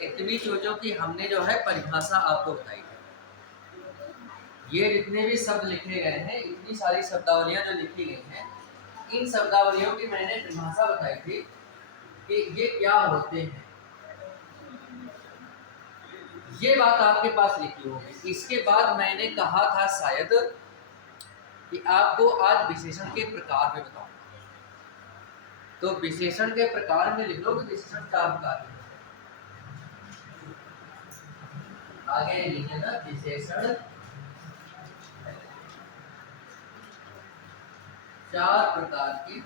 इतनी चीज़ों की हमने जो है परिभाषा आपको बताई है। ये जितने भी शब्द लिखे गए हैं, इतनी सारी शब्दावलियाँ जो लिखी गई हैं, इन शब्दावलियों की मैंने परिभाषा बताई थी कि ये क्या होते हैं। ये बात आपके पास लिखी होगी। इसके बाद मैंने कहा था शायद कि आपको आज विशेषण के प्रकार में बताऊंगा, तो विशेषण के प्रकार में लिख लो कि विशेषण 4 प्रकार के आगे लिखे ना, विशेषण 4 प्रकार की।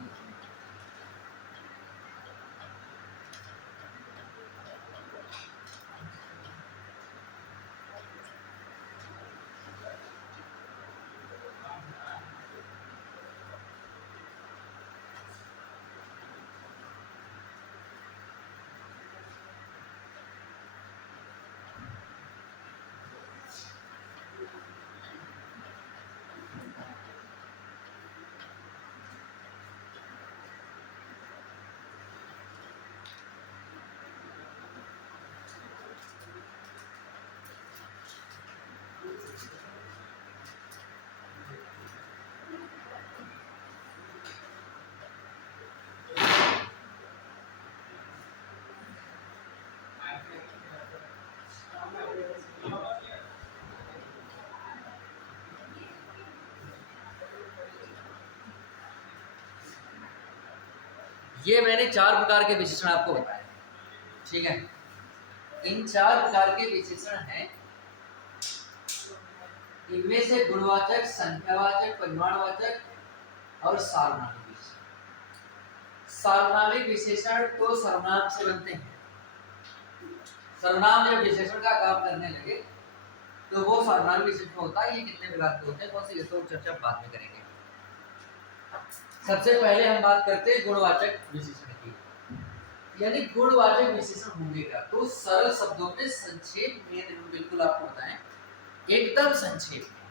ये मैंने 4 प्रकार के विशेषण आपको बताए, ठीक है। इन 4 प्रकार के विशेषण हैं। इनमें से गुणवाचक, संख्यावाचक, परिमाणवाचक और सार्वनामिक विशेषण। सार्वनामिक विशेषण तो सर्वनाम से बनते हैं। सर्वनाम जब विशेषण का काम करने लगे तो वो सार्वनामिक विशेषण होता है। ये कितने प्रकार के होते हैं, कौन सी, इसको चर्चा बाद में करेंगे। सबसे पहले हम बात करते हैं गुणवाचक विशेषण की। यानी गुणवाचक विशेषण होंगे क्या, तो सरल शब्दों में संक्षेप में बिल्कुल आपको बताएं, एकदम संक्षेप में,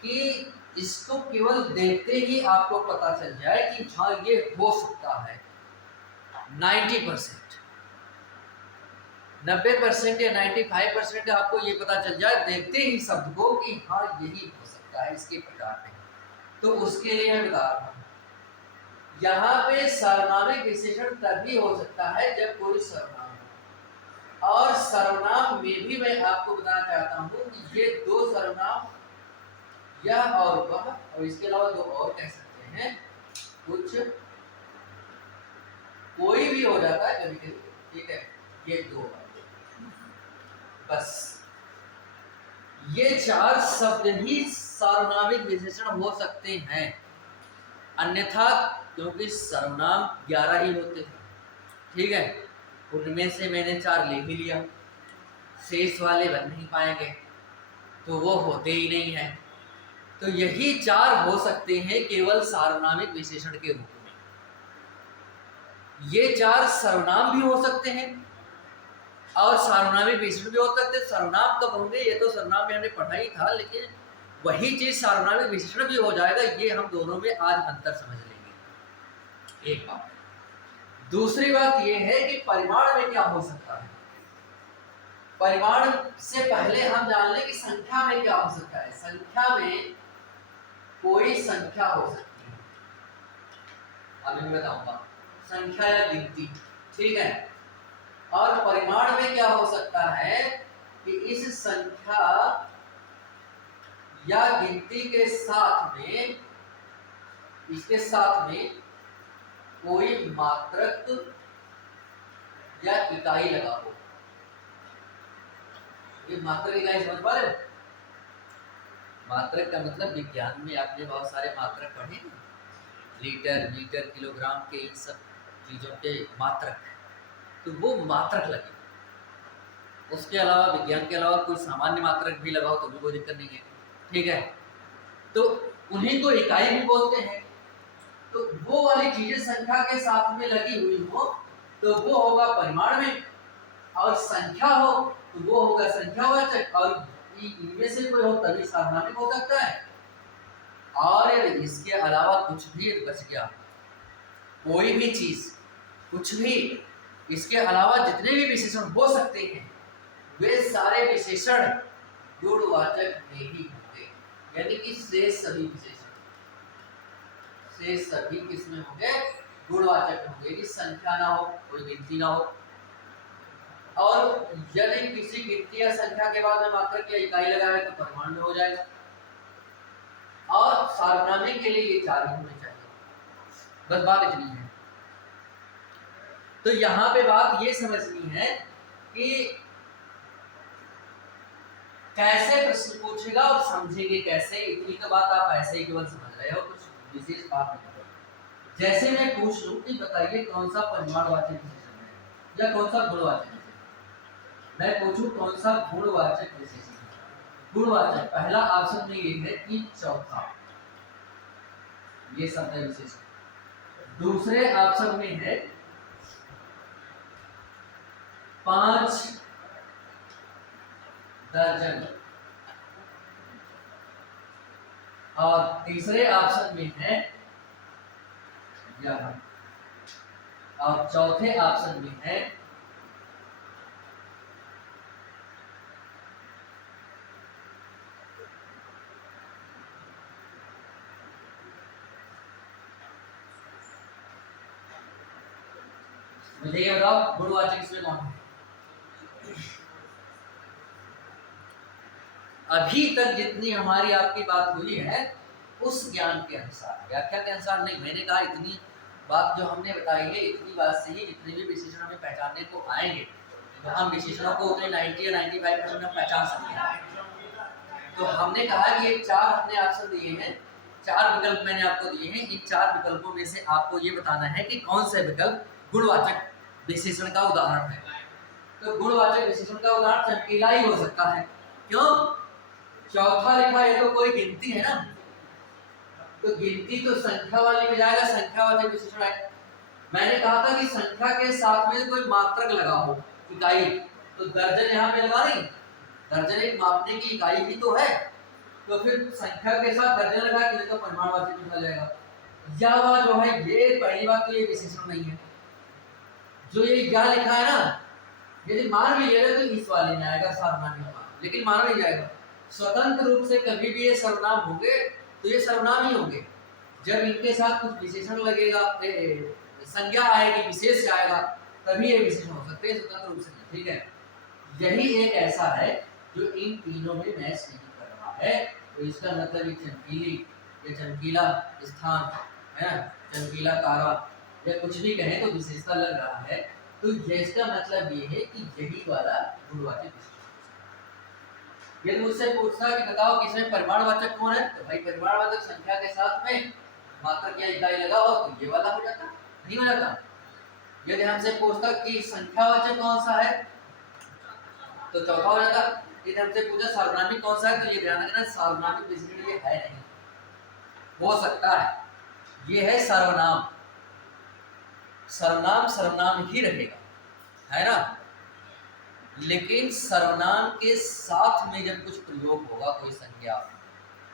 कि इसको केवल देखते ही आपको पता चल जाए कि हाँ ये हो सकता है। 90%, 90% या 95% आपको ये पता चल जाए देखते ही शब्द को कि हाँ यही हो सकता है इसके प्रकार में। तो उसके लिए मैं बता रहा हूं, यहाँ पे सर्वनामिक विशेषण तभी हो सकता है जब कोई सर्वनाम हो। और सर्वनाम में भी मैं आपको बताना चाहता हूँ कि ये 2 सर्वनाम, यह और वह, और इसके अलावा 2 और कह सकते हैं, कुछ, कोई भी हो जाता है कभी कभी, ठीक है। ये 2 बस, ये 4 शब्द ही सार्वनामिक विशेषण हो सकते हैं। अन्यथा, क्योंकि सर्वनाम 11 ही होते हैं, ठीक है, उनमें से मैंने 4 ले ही लिया, शेष वाले बन नहीं पाएंगे, तो वो होते ही नहीं है। तो यही 4 हो सकते हैं केवल सार्वनामिक विशेषण के रूप में। ये 4 सर्वनाम भी हो सकते हैं और सार्वनामिक विशेषण भी हो सकते हैं। सर्वनाम कब होंगे, ये तो सर्वनाम में हमने पढ़ा ही था, लेकिन वही चीज सार्वनामिक विशेषण भी हो जाएगा। ये हम दोनों में आज अंतर समझ लेंगे, एक बात। दूसरी बात ये है कि परिमाण में क्या हो सकता है। परिमाण से पहले हम जान लें कि संख्या में क्या हो सकता है। संख्या में कोई संख्या हो सकती है, अभी मैं बताऊंगा, संख्या या गिनती, ठीक है। और परिमाण में क्या हो सकता है कि इस संख्या या गिनती के साथ में, इसके साथ में कोई मात्रक या इकाई लगा हो। ये मात्रक इकाई समझ पा रहे हो? मात्रक का मतलब विज्ञान में आपने बहुत सारे मात्रक पढ़े, लीटर, मीटर, किलोग्राम के, इन सब चीजों के मात्रक, तो वो मात्रक लगे। उसके अलावा विज्ञान के अलावा कोई सामान्य मात्रक भी लगाओ तो भी कोई दिक्कत नहीं है, ठीक है। तो उन्हीं को इकाई भी बोलते हैं। तो वो वाली चीजें संख्या के साथ में लगी हुई हो तो वो होगा परिमाण में, और संख्या हो तो वो होगा संख्यावाचक, और इनमें से कोई हो तभी सार्वनामिक हो सकता है। और इसके अलावा कुछ भी बच गया, कोई भी चीज, कुछ भी, इसके अलावा जितने भी विशेषण हो सकते हैं वे सारे विशेषण गुणवाचक में ही होंगे, यानी कि शेष सभी विशेषण, शेष सभी किसमें होंगे? गुणवाचक होंगे, कि संख्या ना हो, कोई गिनती ना हो। और यदि किसी गिनती या संख्या के बाद में मात्रक या इकाई लगाए तो परिमाण में हो जाएगा। और सार्वनामिक के लिए ये 4 ही होने चाहिए, बस बात इतनी है। तो यहाँ पे बात ये समझनी है कि कैसे प्रश्न पूछेगा और समझेंगे कैसे, इतनी तो बात आप ऐसे ही केवल समझ रहे हो, कुछ विशेष बात नहीं। जैसे मैं पूछ लूं कि बताइए कौन सा परिमाणवाचक विशेषण है या कौन सा गुणवाचक विशेषण, मैं पूछूं कौन सा गुणवाचक विशेषण है। गुणवाचक पहला ऑप्शन में ये है कि चौथा, ये शब्द है विशेषण। दूसरे ऑप्शन में है 5 दर्जन, और तीसरे ऑप्शन में है यह, और चौथे ऑप्शन में है मुझे ये बताओ गुणवाचक इसमें कौन है? अभी तक जितनी हमारी आपकी बात हुई है उस ज्ञान के अनुसार, व्याख्या के अनुसार नहीं। मैंने कहा इतनी बात जो हमने बताई है, इतनी बात से ही जितने भी विशेषण हमें पहचानने को आएंगे तो हम विशेषणों को उतने 90 या 95% हम पहचान सकते हैं। तो हमने कहा कि ये 4 हमने ऑप्शन दिए हैं, 4 विकल्प मैंने आपको दिए हैं। इन 4 विकल्पों में से आपको ये बताना है कि कौन सा विकल्प गुणवाचक विशेषण का उदाहरण है। तो गुणवाचक विशेषण का उदाहरण चमकीला ही हो सकता है। क्यों? चौथा लिखा है तो कोई गिनती है ना, तो गिनती तो संख्या वाले में जाएगा, संख्यावाचक विशेषण है। मैंने कहा था कि संख्या के साथ में कोई मात्रक लगा हो, इकाई, तो दर्जन यहाँ पे लगा नहीं, दर्जन एक मापने की इकाई भी तो है, तो फिर संख्या के साथ दर्जन लगा के तो परिमाणवाचक निकल जाएगा। यह बात जो है, ये पहली बात तो ये विशेषण नहीं है। जो ये क्या लिखा है ना, यदि मान भी लिया तो इस वाले में आएगा सार्वनामिक मान, लेकिन माना नहीं जाएगा। स्वतंत्र रूप से कभी भी ये सर्वनाम होंगे तो ये सर्वनाम ही होंगे। जब इनके साथ कुछ विशेषण लगेगा, संज्ञा आएगी, विशेष आएगा, तभी ये विशेषण हो सकते हैं, स्वतंत्र रूप से नहीं। ठीक है, यही एक ऐसा है जो इन तीनों में मैच नहीं कर रहा है। तो इसका मतलब एक चमकीली या चमकीला स्थान है, चमकीला तारा या कुछ भी कहें तो विशेषता लग रहा है। तो इसका मतलब ये है कि यही वाला गुणवाचक विशेषण। यदि मुझसे पूछता कि बताओ कि इसमें परिमाणवाचक कौन है, तो भाई परिमाणवाचक संख्या के साथ में मात्रक या इकाई लगा हो तो ये वाला हो जाता, नहीं हो जाता। यदि हमसे पूछता कि संख्यावाचक कौन सा है तो चौथा हो जाता। यदि हमसे पूछा सार्वनामिक कौन सा है तो ये ध्यान रखना, सार्वनामिक विशेषण ये है नहीं, हो सकता है ये है सर्वनाम। सर्वनाम सर्वनाम ही रहेगा, है ना, लेकिन सर्वनाम के साथ में जब कुछ प्रयोग होगा, कोई संज्ञा,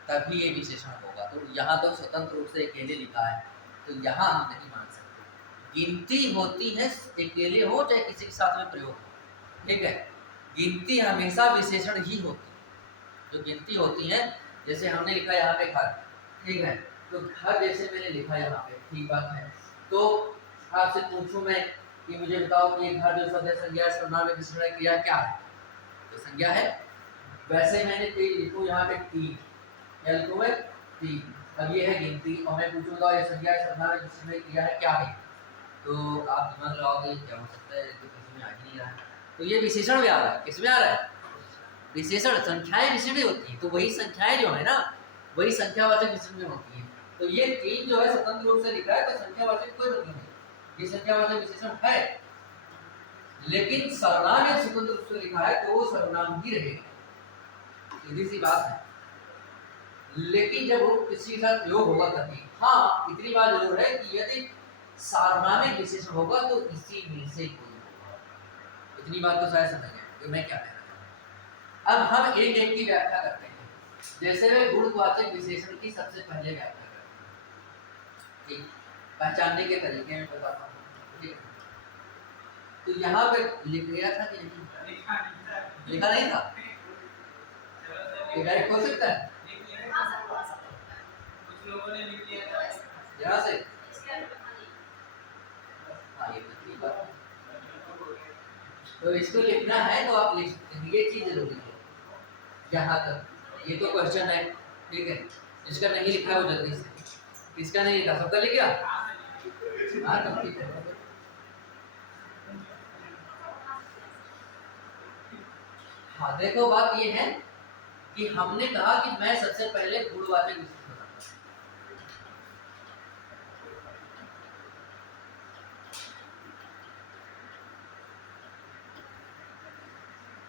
तभी ये विशेषण होगा। तो यहाँ तो स्वतंत्र रूप से अकेले लिखा है, तो यहाँ हम नहीं मान सकते। गिनती होती है अकेले हो चाहे किसी के साथ में प्रयोग हो, ठीक है, गिनती हमेशा विशेषण ही होती है। जो गिनती होती है, जैसे हमने लिखा यहाँ पे घर, ठीक है, तो घर जैसे मैंने लिखा यहाँ पे, ठीक बात है। तो आपसे पूछूं मैं कि मुझे बताओ कि ये घर जो शब्द है संज्ञा सर्वनाम में विशेषण है, क्रिया क्या है? तो संज्ञा है। वैसे मैंने लिखूं यहाँ पे 3, क्या लिखूं मैं? 3। अब ये है गिनती और मैं पूछूंगा ये संज्ञा सर्वनाम में विशेषण है, क्रिया है क्या है? तो आप दिमाग लगाओगे क्या हो सकता है, तो किसी में आ ही नहीं रहा है। तो ये विशेषण में आ रहा है, किसमें आ रहा है? विशेषण। संख्याएं विशेषण होती है, तो वही संख्याएं जो है ना, वही संख्यावाचक विशेषण में होती है। तो ये 3 जो है स्वतंत्र रूप से लिखा है, तो संख्यावाचक कोई मतलब नहीं, ये संख्यावाचक विशेषण है। लेकिन सर्वनाम या स्वतंत्र रूप से लिखा है तो वो सर्वनाम ही रहेगा, सीधी सी बात है। लेकिन जब वो किसी के साथ प्रयोग होगा तभी, हाँ इतनी बात जरूर है कि यदि सार्वनामिक विशेषण होगा तो इसी में से कोई होगा। इतनी बात तो शायद समझ गए कि मैं क्या कहना चाहता हूं। अब हम एक एक की व्याख्या करते हैं। जैसे मैं गुणवाचक विशेषण की सबसे पहले व्याख्या करते हैं, ठीक, पहचानने के तरीके में बताता हूँ, ठीक है। तो यहाँ पे लिख गया था कि नहीं? लिखा नहीं था? डायरेक्ट हो सकता है यहाँ से। हाँ ये तो ठीक बात है। तो इसको लिखना है तो आप लिख, ये चीज जरूर लिखो यहाँ तक। ये तो क्वेश्चन है, ठीक है। इसका नहीं लिखा है वो जल्दी से, इसका नहीं लिखा, सबका लिख गया? हाँ तब ठीक है। हाँ देखो बात ये है कि हमने कहा कि मैं सबसे पहले गुणवाचक विशेषण बताऊंगा।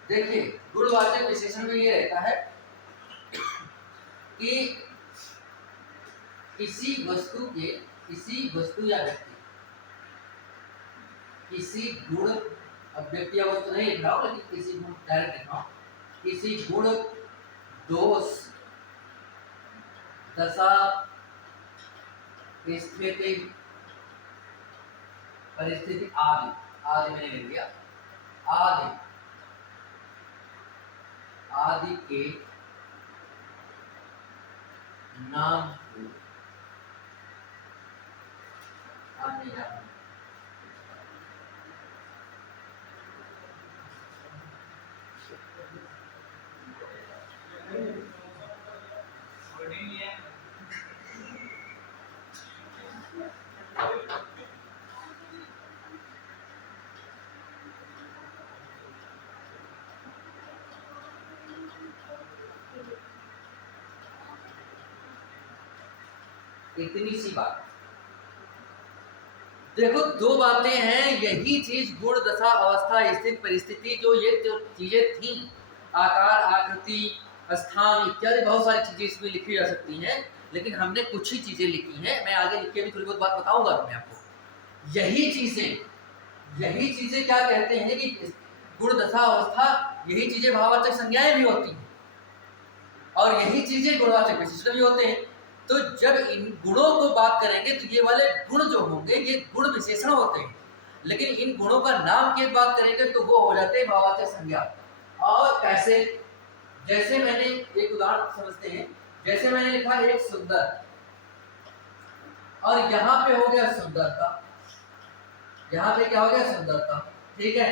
देखिए गुणवाचक विशेषण में ये रहता है कि किसी वस्तु या व्यक्ति, किसी गुण, अब व्यक्ति या वस्तु नहीं लिख रहा हूं लेकिन किसी गुण डायरेक्ट लिख रहा हूं, किसी गुण, दोष, दशा, स्थिति, परिस्थिति आदि मैंने लिख दिया, आदि के नाम को आपने जाना। इतनी सी बात। देखो दो बातें हैं, यही चीज गुण, दशा, अवस्था, स्थिति, परिस्थिति, जो ये जो चीजें थी, आकार, आकृति, स्थान इत्यादि बहुत सारी चीजें इसमें लिखी जा सकती हैं, लेकिन हमने कुछ ही चीजें लिखी हैं। मैं आगे लिख के भी थोड़ी बहुत बात बताऊंगा मैं आपको। यही चीजें क्या कहते हैं कि गुण, दशा, अवस्था, यही चीजें भाववाचक संज्ञाएं भी होती हैं और यही चीजें गुणवाचक विशेषण भी होते हैं। तो जब इन गुणों को बात करेंगे तो ये वाले गुण जो होंगे ये गुण विशेषण होते हैं, लेकिन इन गुणों का नाम की बात करेंगे तो वो हो जाते हैं भाववाचक संज्ञा। और कैसे? जैसे मैंने एक उदाहरण समझते हैं, जैसे मैंने लिखा एक सुंदर और यहाँ पे हो गया सुंदरता, यहाँ पे क्या हो गया? सुंदरता, ठीक है।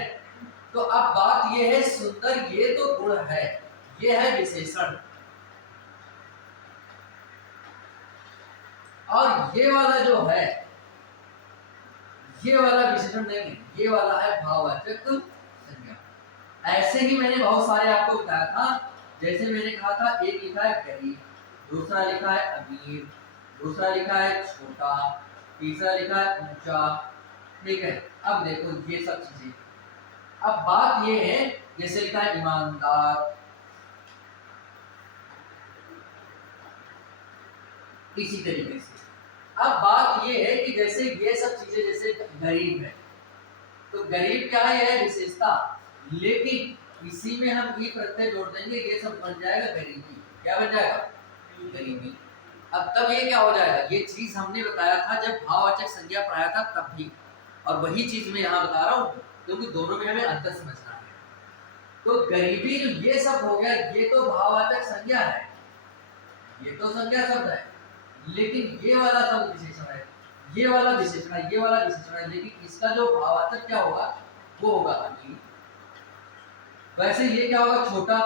तो अब बात ये है सुंदर ये तो गुण है, ये है विशेषण, और ये वाला जो है ये वाला विशेषण नहीं है, ये वाला है भाववाचक संज्ञा। ऐसे ही मैंने बहुत सारे आपको बताया था, जैसे मैंने कहा था एक लिखा है गरीब, दूसरा लिखा है अमीर, दूसरा लिखा है छोटा, तीसरा लिखा है ऊंचा, ठीक है। अब देखो ये सब चीजें, अब बात ये है जैसे लिखा है ईमानदार, इसी तरीके से। अब बात ये है कि जैसे ये सब चीजें, जैसे गरीब है तो गरीब क्या है? यह विशेषता, लेकिन इसी में हम ई प्रत्यय जोड़ देंगे, ये सब बन जाएगा गरीबी। क्या बन जाएगा? गरीबी। अब तब ये क्या हो जाएगा? ये चीज हमने बताया था जब भाववाचक संज्ञा पढ़ाया था तब भी, और वही चीज मैं यहाँ बता रहा हूँ क्योंकि दोनों में हमें अंतर समझना है। तो गरीबी जो ये सब हो गया, ये तो भाववाचक संज्ञा है, ये तो संज्ञा शब्द है, लेकिन ये वाला शब्द विशेषण है, ये वाला विशेषण है, ये वाला विशेषण है, लेकिन इसका जो भावार्थक क्या होगा वो होगा अमीर। वैसे ये क्या होगा? छोटा,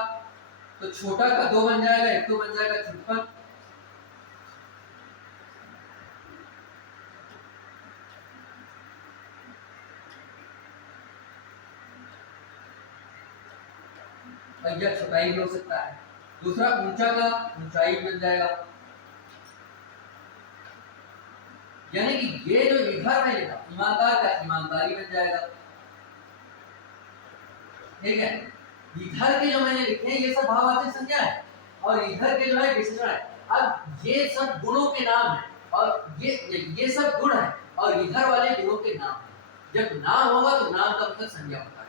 तो छोटा का दो बन जाएगा, एक तो बन जाएगा छप्पन, और यह छोटाई भी हो सकता है। दूसरा ऊंचा का ऊंचाई बन जाएगा, यानी कि ये जो इधर है लिखा ईमानदार का ईमानदारी बन जाएगा, ठीक है। इधर के जो मैंने लिखे हैं ये सब भाववाचक संज्ञा है और इधर के जो है विशेषण है। अब ये सब गुणों के नाम है और ये सब गुण है और इधर वाले गुणों के नाम है। जब नाम होगा तो नाम का मतलब संज्ञा होता है,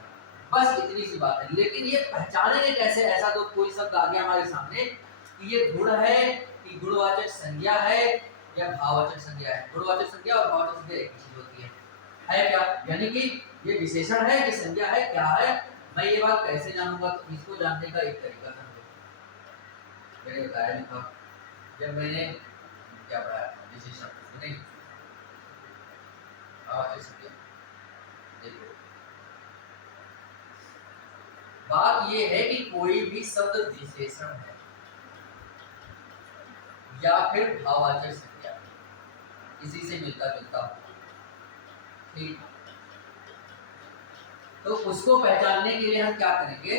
बस इतनी सी बात है। लेकिन ये पहचानेंगे कैसे? ऐसा तो कोई शब्द आ गया हमारे सामने कि ये गुण है कि गुणवाचक संज्ञा है या भाववाचक संज्ञा है। गुणवाचक संज्ञा और भाववाचक संज्ञा एक चीज होती है क्या? यानी कि ये विशेषण है कि संज्ञा है, क्या है, मैं ये बात कैसे जानूंगा? तो इसको जानने का एक तरीका समझो। मैंने बताया नहीं था जब मैंने क्या पढ़ाया था विशेषण नहीं, देखो बात ये है कि कोई भी शब्द विशेषण है या फिर भाववाचक संज्ञा, इसी से मिलता जुलता हो, ठीक। तो उसको पहचानने के लिए हम क्या करेंगे,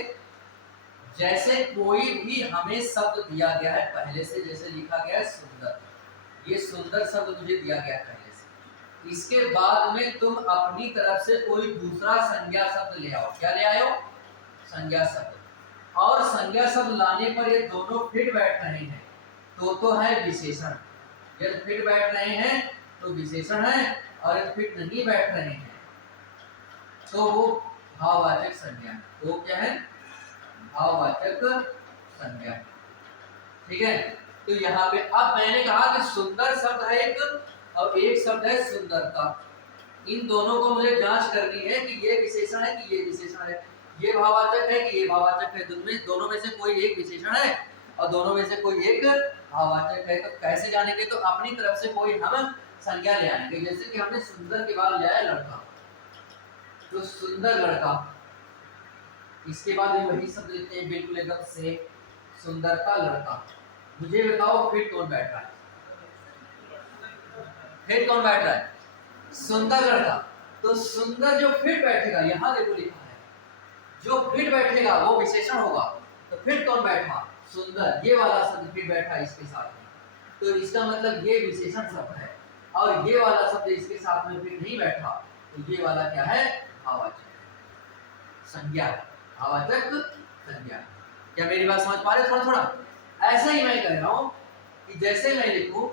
जैसे कोई भी हमें शब्द दिया गया है पहले से, जैसे लिखा गया है सुंदर, ये सुंदर शब्द मुझे दिया गया है पहले से, इसके बाद में तुम अपनी तरफ से कोई दूसरा संज्ञा शब्द ले आओ। क्या ले आयो? संज्ञा शब्द। और संज्ञा शब्द लाने पर ये दोनों फिट बैठ रहे हैं तो है विशेषण। यदि फिट बैठ रहे हैं तो विशेषण है, और यदि फिट नहीं बैठ रहे हैं तो वो भाववाचक संज्ञा है। वो क्या है? भाववाचक संज्ञा। ठीक है। तो यहाँ पे अब मैंने कहा कि सुंदर शब्द है एक, और एक शब्द है सुंदरता। इन दोनों को मुझे जांच करनी है कि ये विशेषण है कि ये विशेषण है, ये भाववाचक है कि ये भाववाचक है। दोनों में से कोई एक विशेषण है और दोनों में से कोई एक भाववाचक है। तो कैसे जानेंगे? तो अपनी तरफ से कोई हम संज्ञा ले आएंगे। जैसे कि हमने सुंदर के बाद लिया है लड़का, तो सुंदर लड़का, इसके बाद में वही शब्द लेते हैं बिल्कुल एकदम से, सुंदरता लड़का। मुझे बताओ फिर कौन बैठ रहा है? फिर कौन बैठ रहा है? सुंदर लड़का। तो सुंदर जो फिर बैठेगा, यहां देखो लिखा है, जो फिर बैठेगा वो विशेषण होगा। तो फिर कौन बैठा? सुंदर। ये वाला शब्द फिर बैठा इसके साथ में, तो इसका मतलब ये विशेषण शब्द है। और ये वाला शब्द इसके साथ में फिर नहीं बैठा, तो ये वाला क्या है? भाववाचक संज्ञा। भाववाचक संज्ञा। क्या मेरी बात समझ पा रहे? थोड़ा थोड़ा ऐसा ही मैं कह रहा हूं कि जैसे मैं लिखूं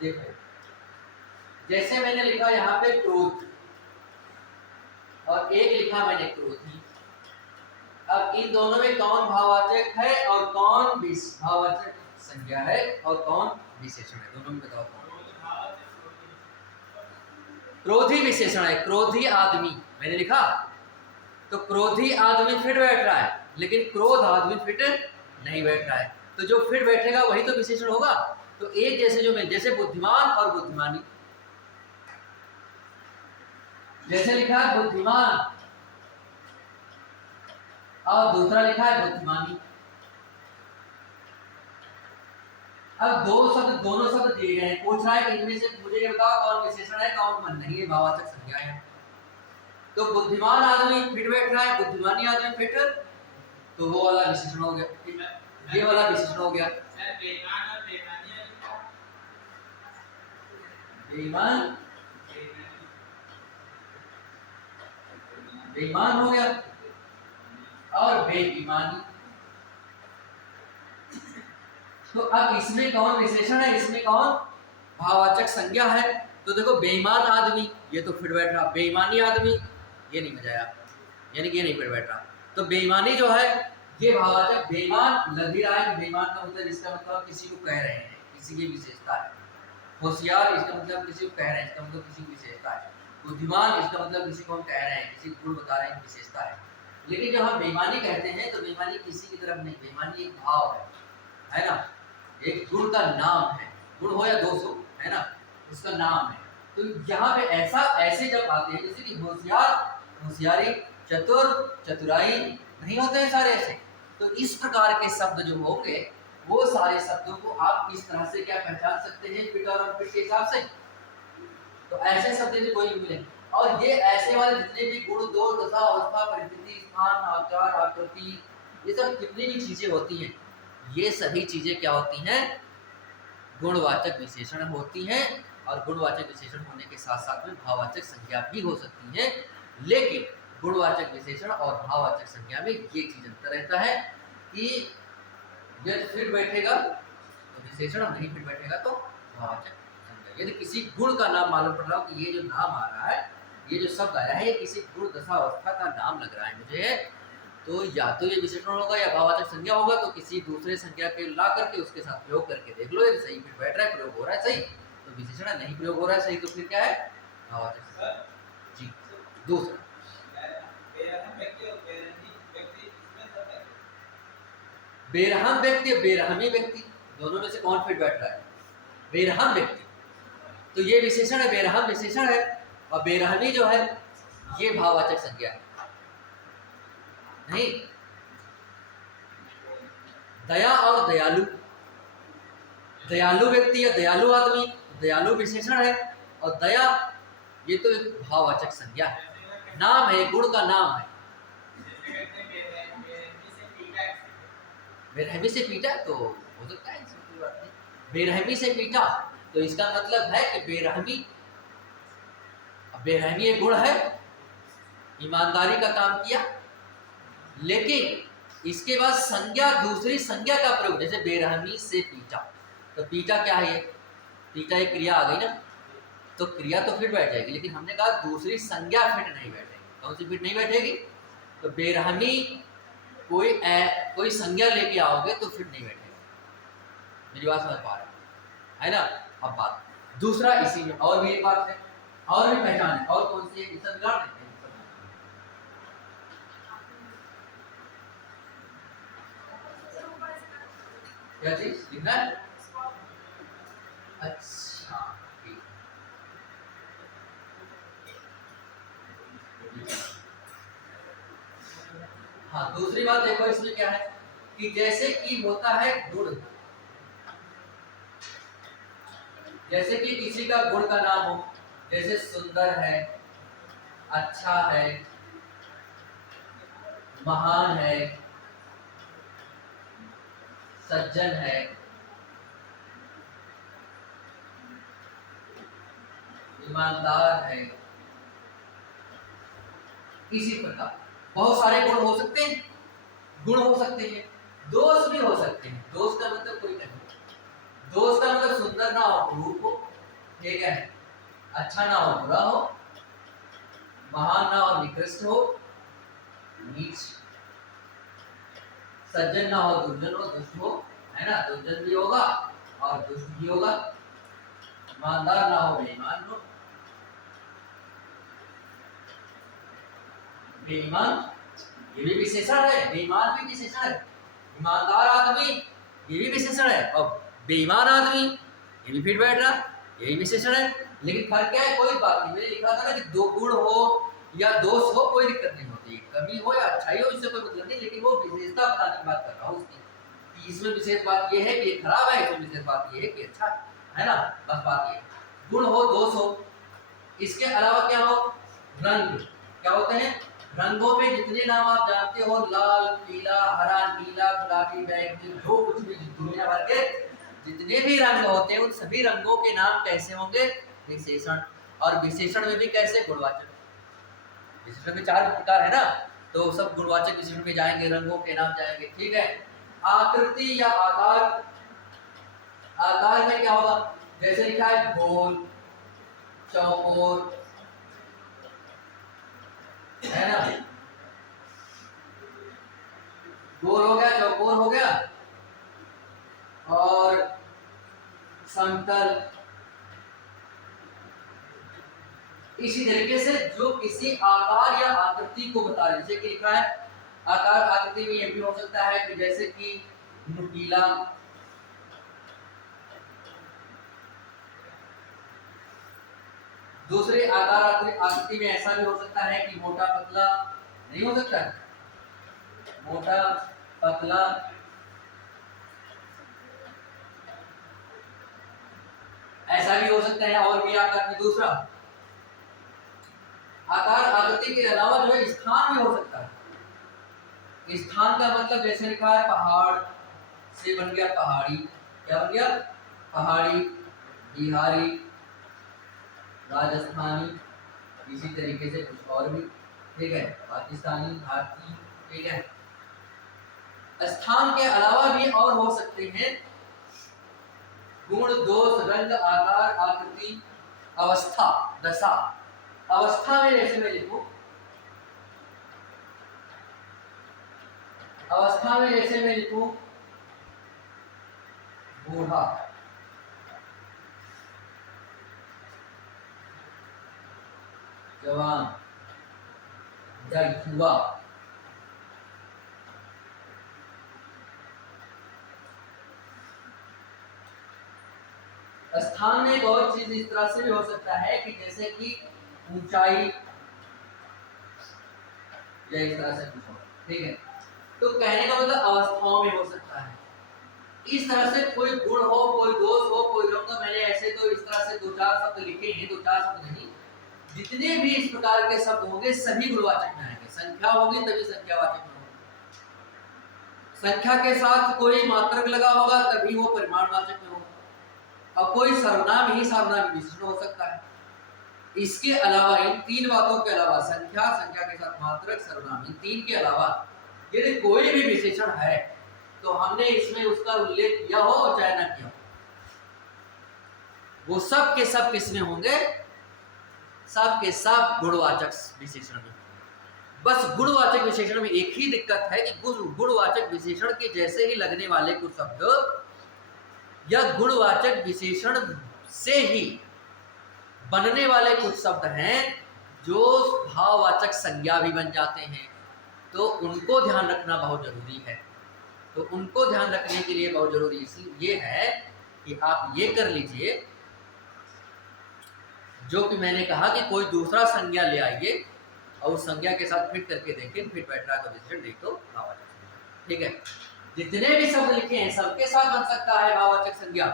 देखो, जैसे मैंने लिखा यहाँ पे क्रोध, और एक लिखा मैंने क्रोधी। अब इन दोनों में कौन भाववाचक है और कौन भाववाचक संज्ञा है और कौन विशेषण है? दोनों में बताओ कौन? क्रोधी विशेषण है। क्रोधी आदमी मैंने लिखा, तो क्रोधी आदमी फिट बैठ रहा है, लेकिन क्रोध आदमी फिट नहीं बैठ रहा है। तो जो फिट बैठेगा वही तो विशेषण होगा। तो एक जैसे जो जैसे बुद्धिमान और बुद्धिमानी, जैसे लिखा है बुद्धिमान और दूसरा लिखा है बुद्धिमानी। अब दोनों शब्द दिए गए हैं, पूछ रहा है कि इनमें से मुझे ये बताओ कौन विशेषण है कौन मन नहीं है, भाववाचक संज्ञा है। तो बुद्धिमान आदमी फिट बैठ रहा है, बुद्धिमानी आदमी फिट, तो वो वाला विशेषण हो गया, ये वाला विशेषण हो गया। बेईमान बेईमान हो गया, और बेईमानी। तो अब इसमें कौन विशेषण है, इसमें कौन भाववाचक संज्ञा है? तो देखो बेईमान आदमी, ये तो फिट बैठ रहा, बेईमानी आदमी ये नहीं बजाया, यानी कि ये नहीं फिट बैठ रहा। तो बेईमानी जो है ये भाववाचक, बेईमान लग ही रहा है कि बेईमान का मतलब इसका मतलब किसी को कह रहे हैं, किसी की विशेषता है। होशियार इसका मतलब किसी को कह रहे हैं, इसका मतलब किसी की विशेषता है। बुद्धिमान इसका मतलब किसी को हम कह रहे हैं, किसी गुण बता रहे हैं, विशेषता है। लेकिन जब हम बेईमानी कहते हैं तो बेईमानी किसी की तरफ नहीं, बेईमानी एक भाव है ना, एक गुण का नाम है, गुण हो या दोष हो, है ना, उसका नाम है। तो यहाँ पे ऐसे जब आते हैं, जैसे कि होशियार, होशियारी, चतुर, चतुराई, नहीं होते हैं सारे ऐसे। तो इस प्रकार के शब्द जो होंगे, वो सारे शब्दों को आप इस तरह से क्या पहचान सकते हैं, फिट और अनफिट के हिसाब से। तो ऐसे शब्द यदि कोई मिले, और ये ऐसे वाले जितने भी गुण, दोष, दशा, अवस्था, परिस्थिति, स्थान, आचार, आकृति, ये सब कितनी भी चीजें होती हैं, ये सभी चीजें क्या होती हैं? गुणवाचक विशेषण होती हैं। और गुणवाचक विशेषण होने के साथ साथ में भाववाचक संज्ञा भी हो सकती है। लेकिन गुणवाचक विशेषण और भाववाचक संज्ञा में ये चीज अंतर रहता है कि यदि फिट बैठेगा तो विशेषण, नहीं फिट बैठेगा तो भाववाचक संज्ञा। यदि किसी गुण का नाम मालूम पड़ रहा हो कि ये जो नाम आ रहा है ये जो शब्द आया है किसी गुण दशा अवस्था का नाम लग रहा है मुझे, तो या तो ये विशेषण होगा या भाववाचक संज्ञा होगा, तो किसी दूसरे संज्ञा के ला करके उसके साथ प्रयोग करके देख लो, यदि सही फिर बैठ रहा है, प्रयोग हो रहा है सही तो विशेषण है, नहीं प्रयोग हो रहा है सही तो फिर क्या है भाववाचक संज्ञा। जी दूसरा बेरहम व्यक्ति बेरहमी व्यक्ति दोनों में से कौन फिट बैठ रहा है? बेरहम व्यक्ति, तो ये विशेषण है, बेरहम विशेषण है और बेरहमी जो है ये भाववाचक संज्ञा है। नहीं, दया और दयालु, दयालु व्यक्ति या दयालु आदमी, दयालु विशेषण है और दया ये तो एक भाववाचक संज्ञा है, नाम है, गुण का नाम है। बेरहमी से पीटा तो हो सकता है, कोई बात नहीं, बेरहमी से पीटा तो इसका मतलब है कि बेरहमी, बेरहमी एक गुण है, ईमानदारी का काम किया, लेकिन इसके बाद संज्ञा दूसरी संज्ञा का प्रयोग, जैसे बेरहमी से पीटा, तो पीटा क्या है? पीटा एक क्रिया आ गई ना, तो क्रिया तो फिट बैठ जाएगी, लेकिन हमने कहा दूसरी संज्ञा फिट नहीं बैठेगी। कौन सी फिट नहीं बैठेगी? तो बेरहमी कोई संज्ञा लेके आओगे तो फिट नहीं बैठेगी। मेरी बात समझ पा रहे है ना? अब बात दूसरा, इसी में और भी एक बात है, और भी पहचान है, और कौन सी है? सब बिगाड़ देते हैं। क्या चीज लिखना है? अच्छा हाँ, दूसरी बात देखो इसमें क्या है कि जैसे कि होता है गुण, जैसे कि किसी का गुण का नाम हो, जैसे सुंदर है, अच्छा है, महान है, सज्जन है, ईमानदार है, इसी प्रकार बहुत सारे गुण हो सकते हैं, गुण हो सकते हैं, दोष भी हो सकते हैं। दोष का मतलब कोई नहीं, दोष का मतलब सुंदर ना हो, रूप हो, ठीक है, अच्छा ना हो, बुरा हो, महान ना हो, निकृष्ट हो, नीच, सज्जन ना हो, दुर्जन हो, दुष्ट हो, है ना, दुर्जन भी होगा और दुष्ट भी होगा, ईमानदार ना हो, बेईमान हो, बेईमान ये भी विशेषण है, बेईमान भी विशेषण है, ईमानदार आदमी ये भी विशेषण है और बेईमान आदमी ये भी फिट बैठ रहा, यही विशेषण है। लेकिन फर्क क्या है? कोई बात नहीं, मैंने लिखा था ना कि दो गुण हो या दोष हो कोई दिक्कत नहीं होती, कमी हो या अच्छाई हो इससे कोई मतलब नहीं, लेकिन वो विशेषता बताने की बात कर रहा हूँ उसकी, इसमें विशेष बात ये है कि ये खराब है, इसमें विशेष बात ये है कि अच्छा है ना, बस बात ये। गुण हो, दोष हो, इसके अलावा क्या हो? रंग, क्या होते हैं? रंगों में जितने नाम आप जानते हो, लाल, पीला, हरा, नीला, गुलाबी, बैंगनी, जो कुछ भी दुनिया भर के जितने भी रंग होते हैं उन सभी रंगों के नाम कैसे होंगे? विशेषण। और विशेषण में भी कैसे? गुणवाचक। विशेषण में 4 प्रकार है ना, तो सब गुणवाचक विशेषण में जाएंगे, रंगों के नाम जाएंगे, ठीक है। आकृति या आकार, आकार में क्या होगा? जैसे लिखा है गोल, चौकोर, है ना, गोल हो गया, चौकोर हो गया और समतल। इसी तरीके से जो किसी आकार या आकृति को बता रहे, जैसे कि लिखा है आकार, आकृति में ये भी हो सकता है कि जैसे कि नुकीला, दूसरे आकार आकृति में ऐसा भी हो सकता है कि मोटा पतला, नहीं हो सकता है? मोटा पतला, ऐसा भी हो सकता है। और भी आकार में दूसरा आकार आकृति के अलावा जो है स्थान भी हो सकता है। स्थान का मतलब जैसे लिखा है पहाड़ से बन गया पहाड़ी, क्या बन गया? पहाड़ी, बिहारी, राजस्थानी, इसी तरीके से कुछ और भी, ठीक है, पाकिस्तानी, भारतीय, ठीक है। स्थान के अलावा भी और हो सकते हैं गुण, दोष, रंग, आकार, आकृति, अवस्था, दशा अवस्था में जैसे मैं लिखूं, अवस्था में जैसे मैं लिखूं बूढ़ा, जवान या युवा, स्थान में एक और चीज इस तरह से भी हो सकता है कि जैसे कि ऊंचाई या इस तरह से कुछ हो, ठीक है। तो कहने का मतलब अवस्थाओं में हो सकता है। इस तरह से कोई गुण हो, कोई दोष हो, कोई रंग, मैंने ऐसे तो इस तरह से दो चार शब्द लिखे हैं, दो चार शब्द नहीं, जितने भी इस प्रकार के शब्द होंगे सभी गुणवाचक में आएंगे। संख्या होगी तभी संख्यावाचक में होगा, संख्या के साथ कोई मात्रक लगा होगा तभी वो परिमाणवाचक में होगा, और कोई सर्वनाम ही सर्वनाम विशेषण हो सकता है। इसके अलावा, इन तीन बातों के अलावा, संख्या, संख्या के साथ मात्रक, सर्वनाम, इन तीन के अलावा यदि कोई भी विशेषण है तो हमने इसमें उसका उल्लेख किया हो चाहे ना किया हो, वो सब के सब किसमें होंगे, सब के सब गुणवाचक विशेषण में। बस गुणवाचक विशेषण में एक ही दिक्कत है कि गुणवाचक विशेषण के जैसे ही लगने वाले कुछ शब्द या गुणवाचक विशेषण से ही बनने वाले कुछ शब्द हैं जो भाववाचक संज्ञा भी बन जाते हैं, तो उनको ध्यान रखना बहुत जरूरी है। तो उनको ध्यान रखने के लिए बहुत जरूरी इसलिए है कि आप ये कर लीजिए, जो कि मैंने कहा कि कोई दूसरा संज्ञा ले आइए और उस संज्ञा के साथ फिट करके देखें, फिट बैठ रहा है तो विशेषण देख दो भाववाचक संज्ञा, ठीक है। जितने भी शब्द लिखे हैं सबके साथ बन सकता है भाववाचक संज्ञा।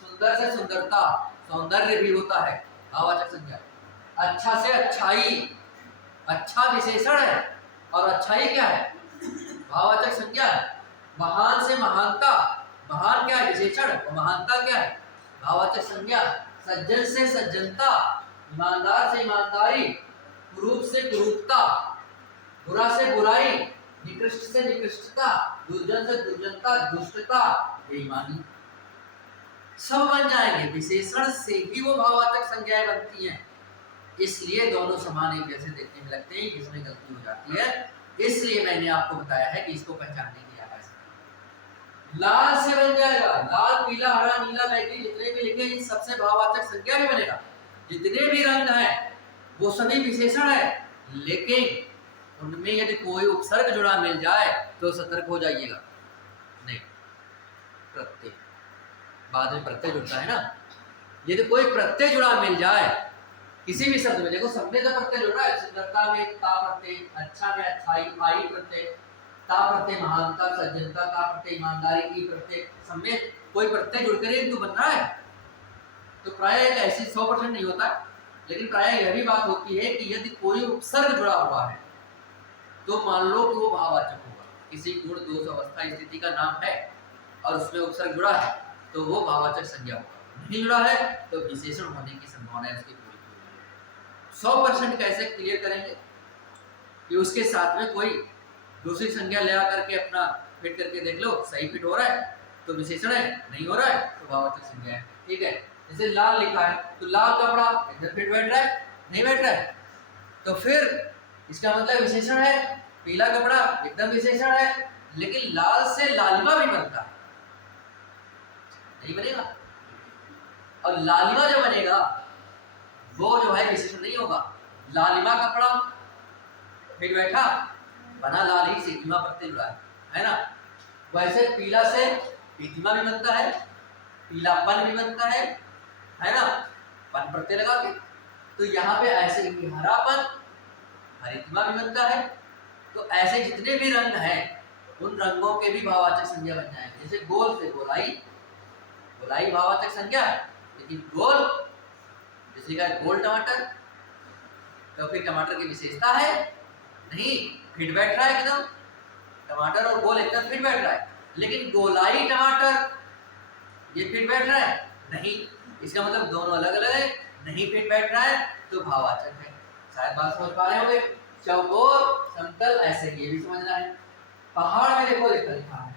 सुंदर से सुंदरता, सौंदर्य भी होता है भाववाचक संज्ञा। अच्छा से अच्छाई, अच्छा विशेषण है और अच्छाई क्या है, भाववाचक संज्ञा। महान से महानता, महान क्या है विशेषण और महानता क्या है भाववाचक संज्ञा। सज्जन से सज्जनता, ईमानदार से ईमानदारी, कुरूप से कुरूपता, बुरा से बुराई, निकृष्ट से निकृष्टता, दुर्जन से दुर्जनता, दुष्टता, बेईमानी, सब बन जाएंगे। विशेषण से ही वो भाववाचक संज्ञाएं बनती हैं। इसलिए दोनों समान एक जैसे देखने में लगते हैं, इसमें गलती हो जाती है। इसलिए मैंने आपको बताया है कि इसको पहचानने की आवाज। लाल से बन जाएगा, लाल, पीला, हरा, नीला, बैगनी, जितने भी लिखे इन सबसे भाववाचक संज्ञा भी बनेगा। जितने भी रंग हैं वो सभी विशेषण है, लेकिन उनमें यदि कोई उपसर्ग जुड़ा मिल जाए तो सतर्क हो जाइएगा। नहीं, प्रत्यय, बाद में प्रत्यय जुड़ता है ना, यदि कोई प्रत्यय जुड़ा मिल जाए किसी भी शब्द में, देखो सब में तो प्रत्यय जुड़ रहा है। सुंदरता में ता प्रत्यय, अच्छा में अच्छाई, आई प्रत्यय, ता प्रत्यय, महानता, सज्जनता, ता प्रत्यय, ईमानदारी, की प्रत्यय, सब में कोई प्रत्यय जुड़कर ही तो बन रहा है। तो प्राय ऐसे 100% नहीं होता, लेकिन प्राय यह भी बात होती है कि यदि कोई उपसर्ग जुड़ा हुआ है तो मान लो कि वो भाववाचक होगा। किसी गुण, दोष, अवस्था, स्थिति का नाम है और उसमें उपसर्ग जुड़ा है तो वो भाववाचक संज्ञा होगा। नहीं जुड़ा है तो विशेषण होने की संभावना है उसकी। 100% कैसे क्लियर करेंगे कि उसके साथ में कोई दूसरी संज्ञा ले आकर के अपना फिट करके देख लो, सही फिट हो रहा है तो विशेषण है, नहीं हो रहा है तो भाववाचक संज्ञा है, ठीक है। जैसे लाल लिखा है तो लाल कपड़ा एकदम फिट बैठ रहा है, नहीं बैठ रहा है तो फिर इसका मतलब विशेषण है। पीला कपड़ा एकदम विशेषण है, लेकिन लाल से लालिमा भी बनता है, नहीं बनेगा। और लालिमा जो बनेगा वो जो है विशेषण नहीं होगा। लालिमा कपड़ा फिट बैठा, बना लाल ही से इमा प्रत्यय जुड़ा है ना। वैसे पीला से पीतिमा भी बनता है, पीलापन भी बनता है ना, पन प्रत्यय लगा के। तो यहाँ पे ऐसे ही हरापन, हरितिमा भी बनता है। तो ऐसे जितने भी रंग हैं उन रंगों के भी भाववाचक संज्ञा बन जाएंगे। जैसे गोल से गोलाई, गोलाई भाववाचक संज्ञा, लेकिन गोल जैसे का गोल टमाटर, तो फिर टमाटर की विशेषता है नहीं, फिट बैठ रहा है एकदम, टमाटर और गोल एकदम फिट बैठ रहा है। लेकिन गोलाई टमाटर ये फिट बैठ रहा है नहीं, इसका मतलब दोनों अलग अलग है, नहीं फिट बैठ रहा है तो भाववाचक है। शायद बात समझ पा रहे होंगे। चौकोर, समतल, ऐसे ये भी समझना है। पहाड़ में देखो लिखा है,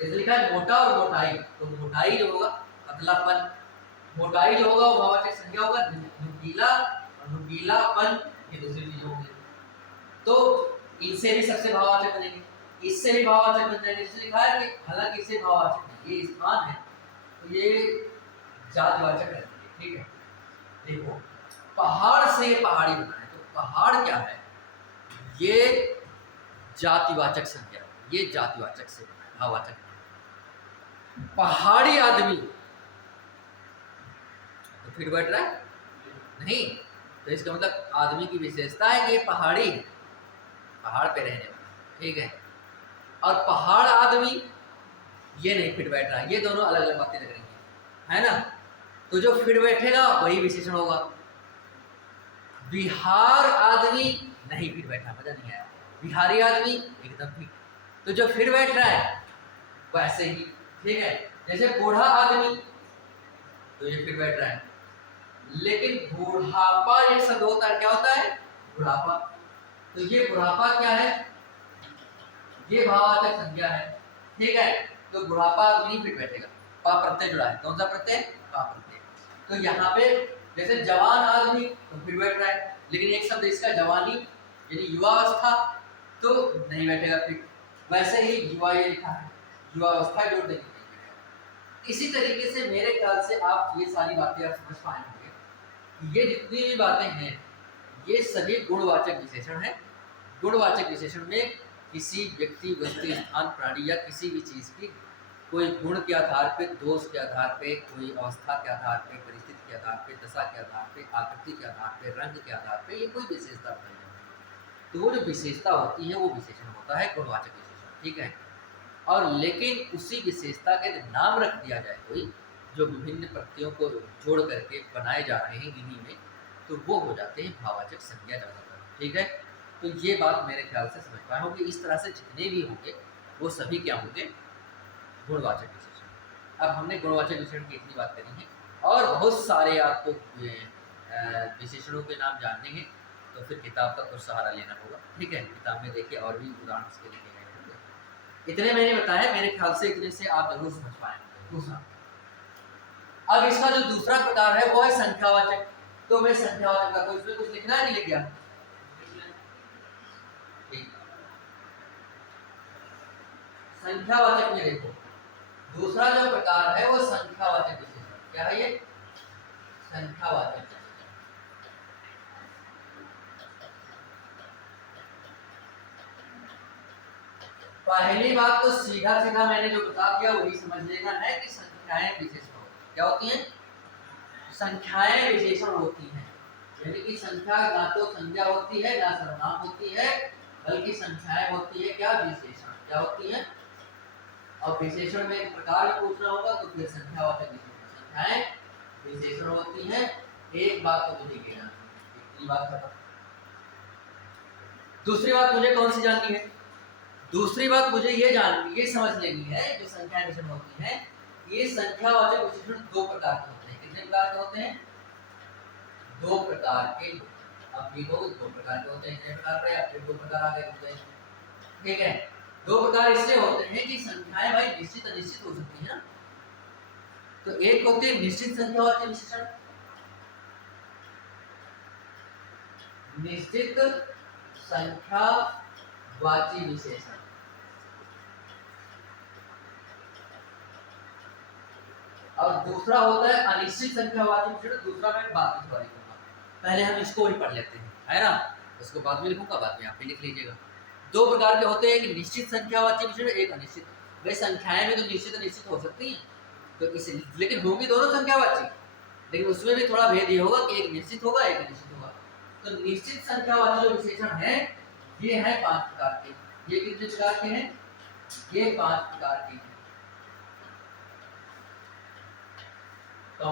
जैसे लिखा है मोटा और मोटाई, तो मोटाई जो होगा पतलापन, मोटाई जो होगा वो भाववाचक संज्ञा होगा, नुकीला और नुकीलापन ये दूसरी चीज होगी। तो इनसे भी सबसे भाववाचक बनेंगे, इससे भी भाववाचक बन जाएंगे। जैसे लिखा है कि हालांकि इससे भाववाचक नहीं, ये स्थान है तो ये जातिवाचक रहती है, ठीक है। देखो पहाड़ से पहाड़ी बनाए तो पहाड़ क्या है, ये जातिवाचक संज्ञा, ये जातिवाचक से भाववाचक। पहाड़ी आदमी तो फिर बैठ रहा है नहीं, तो इसका मतलब आदमी की विशेषता है कि ये पहाड़ी है, पहाड़ पे रहने वाला, ठीक है। और पहाड़ आदमी ये नहीं फिट बैठ रहा है, ये दोनों अलग अलग बातें लग रही हैं, है ना। तो जो फिट बैठेगा वही विशेषण होगा। बिहार आदमी नहीं फिट बैठा, मजा नहीं आया। बिहारी आदमी एकदम ठीक, तो जो फिट बैठ रहा है वैसे ही, ठीक है। जैसे बूढ़ा आदमी तो ये फिट बैठ रहा है, लेकिन बुढ़ापा एक शब्द होता है, क्या होता है बुढ़ापा, तो ये बुढ़ापा क्या है, ये भाववाचक संज्ञा है, ठीक है। तो बुढ़ापा आदमी फिट बैठेगा, पा प्रत्यय जुड़ा है, कौन सा प्रत्यय, पा प्रत्यय। तो यहाँ पे जैसे जवान आदमी तो फिट बैठ रहा है, लेकिन एक शब्द इसका जवानी यानी युवा अवस्था तो नहीं बैठेगा फिट। वैसे ही युवा ये लिखा है, युवा अवस्था जोड़ देंगे। इसी तरीके से मेरे ख्याल से आप ये सारी बातें आप समझ पाए होंगे। ये जितनी भी बातें हैं ये सभी गुणवाचक विशेषण हैं। गुणवाचक विशेषण में किसी व्यक्ति, वस्तु, स्थान, प्राणी या किसी भी चीज की कोई गुण के आधार पे, दोष के आधार पे, कोई अवस्था के आधार पे, परिस्थिति के आधार पे, दशा के आधार पे, आकृति के आधार पे, रंग के आधार पे ये कोई विशेषता बताई जाती है। तो वो जो विशेषता होती है वो विशेषण होता है गुणवाचक विशेषण, ठीक है। और लेकिन उसी विशेषता के नाम रख दिया जाए कोई, जो विभिन्न प्रत्ययों को जोड़ करके बनाए जा रहे हैं इन्हीं में, तो वो हो जाते हैं भाववाचक संज्ञा ज़्यादातर, ठीक है। तो ये बात मेरे ख्याल से समझ पाए होंगे। इस तरह से जितने भी होंगे वो सभी क्या होंगे, गुणवाचक विशेषण। अब हमने गुणवाचक विशेषण की इतनी बात करी है, और बहुत सारे आपको विशेषणों के नाम जानने हैं तो फिर किताब का कुछ सहारा लेना होगा, ठीक है। किताब में देखिए और भी उदाहरण इसके लिखे गए होंगे। इतने मैंने बताया, मेरे ख्याल से इतने से आप जरूर समझ पाएंगे। दूसरा, अब इसका जो दूसरा प्रकार है वो है संख्यावाचक। तो मैं संख्यावाचक का, तो इसमें कुछ लिखना है, नहीं लिख गया, संख्यावाचक में देखो दूसरा जो प्रकार है वो संख्यावाचक विशेषण। क्या है ये, संख्यावाचक। पहली बात तो सीधा सीधा मैंने जो बता दिया वही समझ लेना है कि संख्याएं विशेषण क्या होती हैं, संख्याएं विशेषण होती हैं। यानी कि संख्या ना तो संज्ञा होती है ना सर्वनाम होती है, बल्कि संख्याएं होती है क्या, विशेषण। क्या होती है, और विशेषण में एक प्रकार पूछना होगा तो फिर संख्यावाचक विशेषण, संख्याएं विशेषण होती हैं। एक बात तो मुझे कहना, इतनी बात खत्म। दूसरी बात मुझे कौन सी जाननी है, दूसरी बात मुझे ये समझ लेनी है, जो संख्याएं विशेषण होती हैं ये संख्यावाचक विशेषण दो प्रकार के होते हैं। कितने प्रकार के होते हैं, दो प्रकार के। अब देखो दो प्रकार के होते हैं, कितने प्रकार के, अब फिर दो प्रकार आगे होते हैं, ठीक है। दो प्रकार इसलिए होते हैं कि संख्याएं भाई निश्चित अनिश्चित हो सकती है ना। तो एक होती है निश्चित संख्यावाचक विशेषण, निश्चित संख्यावाची विशेषण, और दूसरा होता है अनिश्चित संख्यावाची विशेषण। दूसरा मैं बाद में थोड़ा लिखूंगा, पहले हम इसको भी पढ़ लेते हैं, है ना। इसको बाद में लिखूंगा, बाद में आप भी लिख लीजिएगा। दो प्रकार के होते हैं, एक निश्चित संख्यावाची विशेषण, एक अनिश्चित। भाई संख्याएं में तो निश्चित अनिश्चित हो सकती हैं, तो इस लेकिन होंगी दोनों संख्यावाची, लेकिन उसमें भी थोड़ा भेद ये होगा कि एक निश्चित होगा एक अनिश्चित होगा। तो निश्चित संख्यावाची जो विशेषण है ये है 5 प्रकार के। ये कितने प्रकार के हैं, ये 5 प्रकार के हैं। तो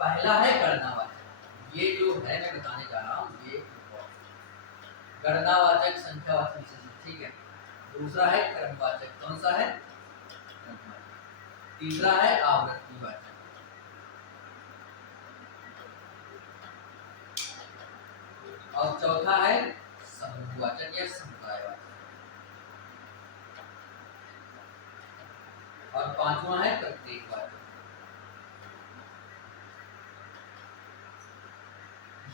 पहला है गणनावाचक, ये जो है मैं बताने जा रहा हूँ ये गणनावाचक संख्यावाचक विशेषण, ठीक है। दूसरा है क्रमवाचक, कौन सा है, तीसरा है आवृत्तिवाचक, और चौथा है समूहवाचक या समुदायवाचक, और पांचवा है प्रत्येकवाचक।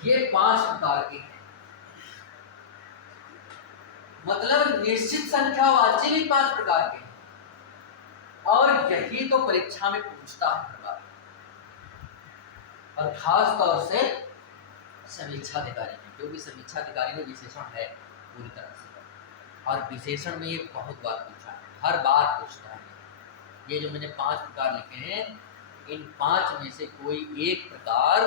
ये 5 प्रकार के हैं। मतलब निश्चित संख्यावाची भी 5 प्रकार के हैं, और यही तो परीक्षा में पूछता है हर बार, और खास तौर से समीक्षा अधिकारी में, क्योंकि समीक्षा अधिकारी में विशेषण है पूरी तरह से, और विशेषण में ये बहुत बार पूछा है, हर बार पूछता है। ये जो मैंने 5 प्रकार लिखे हैं, इन 5 में से कोई एक प्रकार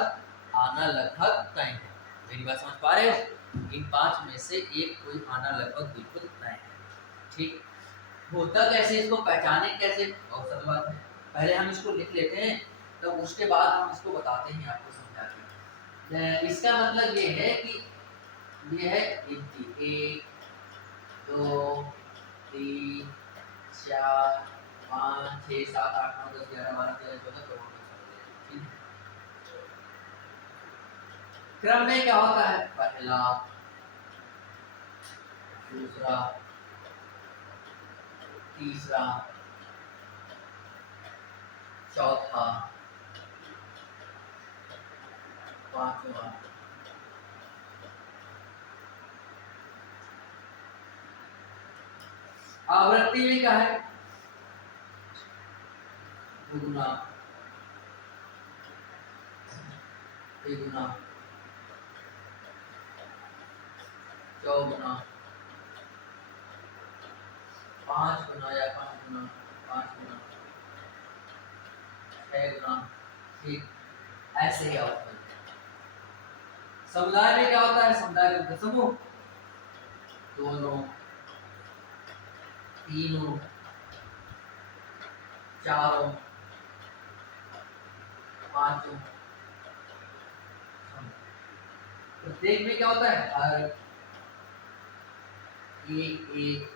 आना लगभग तय है। मेरी बात समझ पा रहे हो? इन 5 में से एक कोई आना लगभग बिल्कुल तय है। ठीक, होता कैसे, इसको पहचाने कैसे, बहुत सरल बात है। पहले हम इसको लिख लेते हैं, तो उसके बाद हम इसको बताते हैं, आपको समझाते हैं। इसका मतलब ये है कि ये है गिनती 1 2 3 4 5 6 7 8 9 10 11 12 13 14 15 क्रम में क्या होता है, पहला, दूसरा, तीसरा, चौथा, पांचवा, आवृत्ति में क्या है, दुगुना, तिगुना, चौगुना, 5 गुना या 5 गुना, 5 गुना, 6 गुना। ठीक, ऐसे ही होता है। समुदाय में क्या होता है, समुदाय का समूह, दोनों, तीनों, चारों, पांचों। प्रत्येक में क्या होता है, हर, एक एक,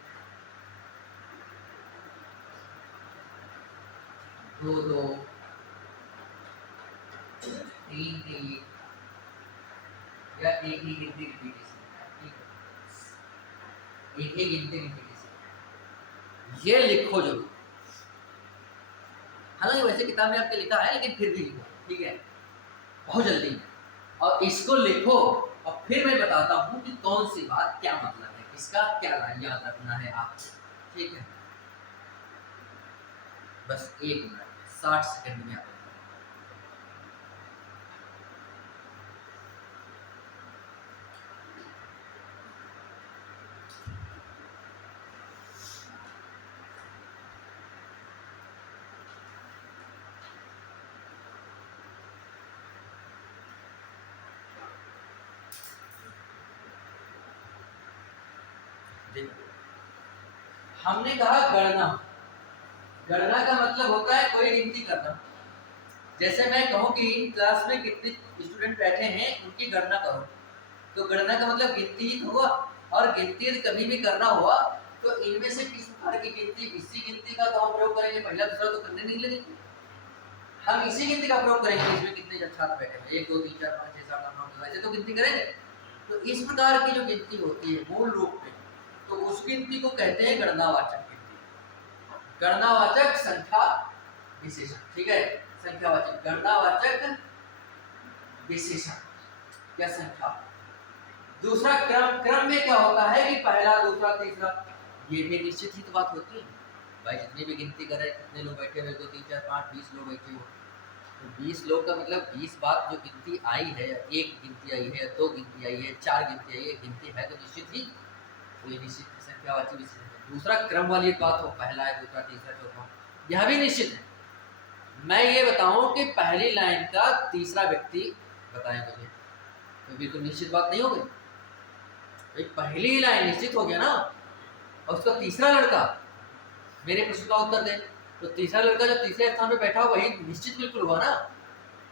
दो दो, तीन तीन, या एक ही गिनती रिपीटेशन, एक ही गिनती रिपीटेशन। ये लिखो जरूर, हालांकि वैसे किताब में आपके लिखा है, लेकिन फिर भी लिखो, ठीक है, बहुत जल्दी। और इसको लिखो, और फिर मैं बताता हूँ कि कौन सी बात क्या मतलब है, इसका क्या याद रखना है आपको, ठीक है। बस 1 मिनट 60 सेकंड में आप हमने कहा गणना। गणना का मतलब होता है कोई गिनती करना। जैसे मैं कहूँ कि क्लास में कितने स्टूडेंट बैठे हैं उनकी गणना करो, तो गणना का मतलब गिनती ही हुआ। और गिनती यदि कभी भी करना हुआ तो इनमें से किस प्रकार की गिनती, इसी गिनती का तो हम प्रयोग करेंगे, पहला दूसरा तो करने नहीं लगेंगे, हम इसी गिनती का प्रयोग करेंगे। इसमें कितने छात्र बैठे हैं, 1 2 3 4 5 6 7 8 9 10, ऐसे तो गिनती करेंगे। तो इस प्रकार की जो गिनती होती है मूल रूप में, तो उस गिनती को कहते हैं गणनावाचक गिनती। गणनावाचक संख्या विशेषण, ठीक है, संख्यावाचक, गणनावाचक विशेषण या संख्या। दूसरा क्रम, क्रम में क्या होता है कि पहला दूसरा तीसरा, ये भी निश्चित ही तो बात होती है भाई। जितनी भी गिनती करें, कितने लोग बैठे हुए, 2 3 4 5 20 लोग बैठे हो, तो 20 लोग का मतलब 20 बार जो गिनती आई है, एक गिनती आई है, 2 गिनती आई है, 4 गिनती आई है, गिनती है, तो निश्चित ही तो ये निश्चित संख्यावाची विशेषण। दूसरा क्रम वाली बात हो, पहला है, दूसरा तीसरा चौथा, यह भी निश्चित है। मैं ये बताऊं कि पहली लाइन का तीसरा व्यक्ति बताएं मुझे, तो बिल्कुल निश्चित बात नहीं हो गई। पहली लाइन निश्चित हो गया ना, और उसका तीसरा लड़का मेरे प्रश्न का उत्तर दे, तो तीसरा लड़का जो तीसरे स्थान पे बैठा हो वही निश्चित बिल्कुल हुआ ना,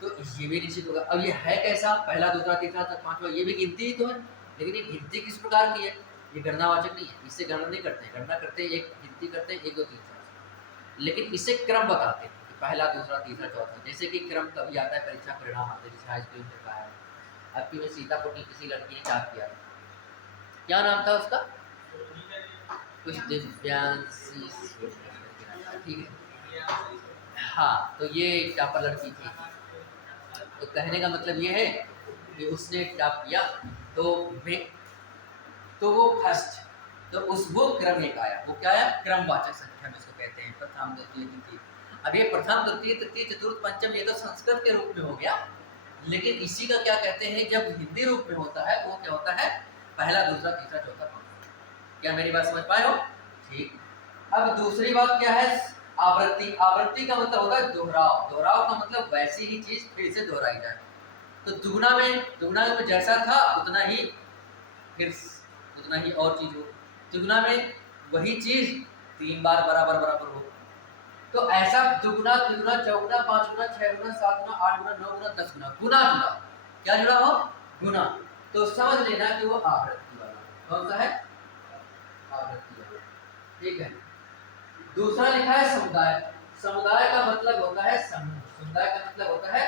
तो ये भी निश्चित होगा। अब ये है कैसा, पहला दूसरा तीसरा तक पांचवा, ये भी गिनती ही तो है, लेकिन ये गिनती किस प्रकार की है, ये गणनावाचक नहीं है, इससे गणना नहीं करते, गणना करते हैं एक गिनती करते हैं 1 2 3 4, लेकिन इससे क्रम बताते हैं कि पहला दूसरा तीसरा चौथा। जैसे कि क्रम कभी आता है, परीक्षा परिणाम आते हैं, जैसे हाई स्कूल में का है। आपकी में सीतापुर की किसी लड़की ने याद किया, क्या नाम था उसका, कुछ दिव्यांशी, ठीक है, हाँ, तो ये टापर लड़की थी। तो कहने का मतलब ये है कि उसने क्या किया, तो वो फर्स्ट, तो उस वो क्रम एक आया, वो क्या आया, क्रमवाचक संख्या में इसको कहते हैं, प्रथम द्वितीय तृतीय। अब ये प्रथम द्वितीय तृतीय चतुर्थ पंचम ये तो संस्कृत के रूप में हो गया, लेकिन इसी का क्या कहते हैं जब हिंदी रूप में होता है वो क्या होता है, पहला दूसरा तीसरा चौथा पांचवा। क्या मेरी बात समझ पाए हो? ठीक। अब दूसरी बात क्या है, आवृत्ति। आवृत्ति का मतलब होता है दोहराव। दोहराव का मतलब वैसी ही चीज फिर से दोहराई जाए। तो दुगना में जैसा था उतना ही फिर उतना ही और चीज हो, दुगना में वही चीज 3 बार बराबर बराबर हो। तो ऐसा दुगना तिगुना चौगुना पांच गुना छह गुना सात गुना आठ गुना नौ गुना 10 गुना, गुना जुड़ा, क्या जुड़ा हो, गुना। तो समझ लेना कि वो आवृत्ति वाला कौन सा है, आवृत्ति वाला। ठीक है। दूसरा लिखा है समुदाय। समुदाय का मतलब होता है समूह। समुदाय का मतलब होता है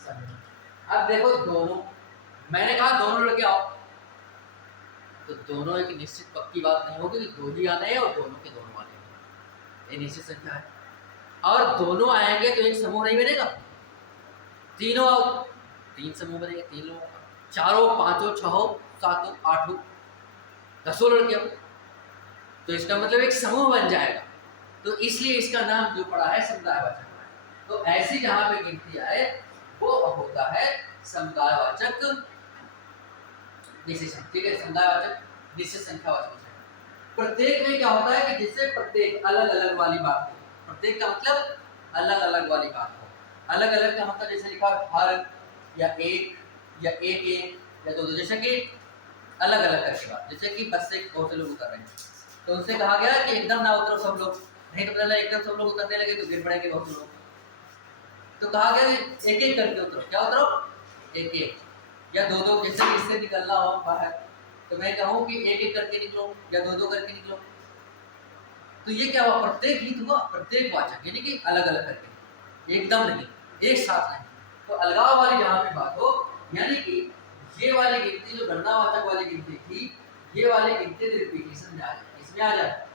समूह। अब देखो दोनों, मैंने कहा दोनों लड़के आओ, तो दोनों एक निश्चित पक्की बात नहीं होगी कि दो ही आने हैं और दोनों के दोनों आने हैं, ये निश्चित संख्या है। और दोनों आएंगे तो एक समूह नहीं बनेगा, तीनों आओ 3 समूह बनेंगे, 3 लोग, चारों पांचों छहों सातों आठों 10 लड़के आओ, तो इसका मतलब एक समूह बन जाएगा। तो इसलिए इसका नाम जो पड़ा है समुदायवाचक। तो ऐसी जहां पे गिनती आए वो होता है समुदायवाचक विशेषण। ठीक है, समुदायवाचक निश्चित संख्यावाचक। प्रत्येक में क्या होता है कि जिससे प्रत्येक अलग अलग वाली बात हो। प्रत्येक का मतलब अलग अलग वाली बात हो। अलग अलग का मतलब जैसे लिखा हर या एक या एक या दो, जैसे कि अलग अलग करके बात, जैसे कि बस से बहुत से लोग उतर रहे हैं तो उनसे कहा गया कि एकदम ना उतरो सब लोग, नहीं तो पता एकदम सब लोग उतरने लगे तो गिर पड़ेंगे बहुत लोग। तो कहा गया एक एक करके उतरो। क्या उतरो, एक एक या दो दो, जैसे कि इससे निकलना हो बाहर तो मैं कहूँ कि एक एक करके निकलो या दो दो करके निकलो। तो ये क्या हुआ, प्रत्येक हित हुआ, प्रत्येक वाचक, यानी कि अलग अलग करके, एकदम नहीं, एक साथ नहीं। तो अलगाव वाली जहाँ पे बात हो, यानी कि ये वाली गिनती जो गणनावाचक वाली गिनती थी, ये वाली गिनती रिपीटेशन में आ जाए, इसमें आ जाए,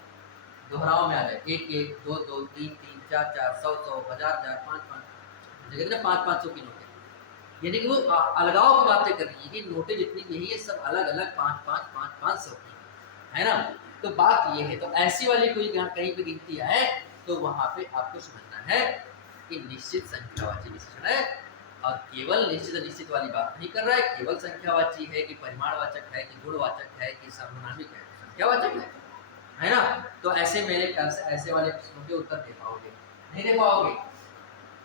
दोहराव में आ जाए, एक एक दो दो तीन तीन चार चार सौ सौ हजार हजार पाँच पाँच, जगह 500 की नोटें, यानी कि वो अलगाव की बातें कर रही है कि नोटें जितनी भी है सब अलग अलग 500 की है ना। तो बात ये है, तो ऐसी वाली कोई कहीं पे गिनती है तो वहां पे आपको समझना है कि निश्चित संख्यावाची विशेषण है, और केवल निश्चित अनिश्चित वाली बात नहीं कर रहा है, केवल संख्यावाची है कि परिमाणवाचक है कि गुणवाचक है कि सर्वनामिक है, संख्यावाचक है ना। तो ऐसे मेरे ख्याल से ऐसे वाले प्रश्नों के उत्तर दे पाओगे, नहीं दे पाओगे।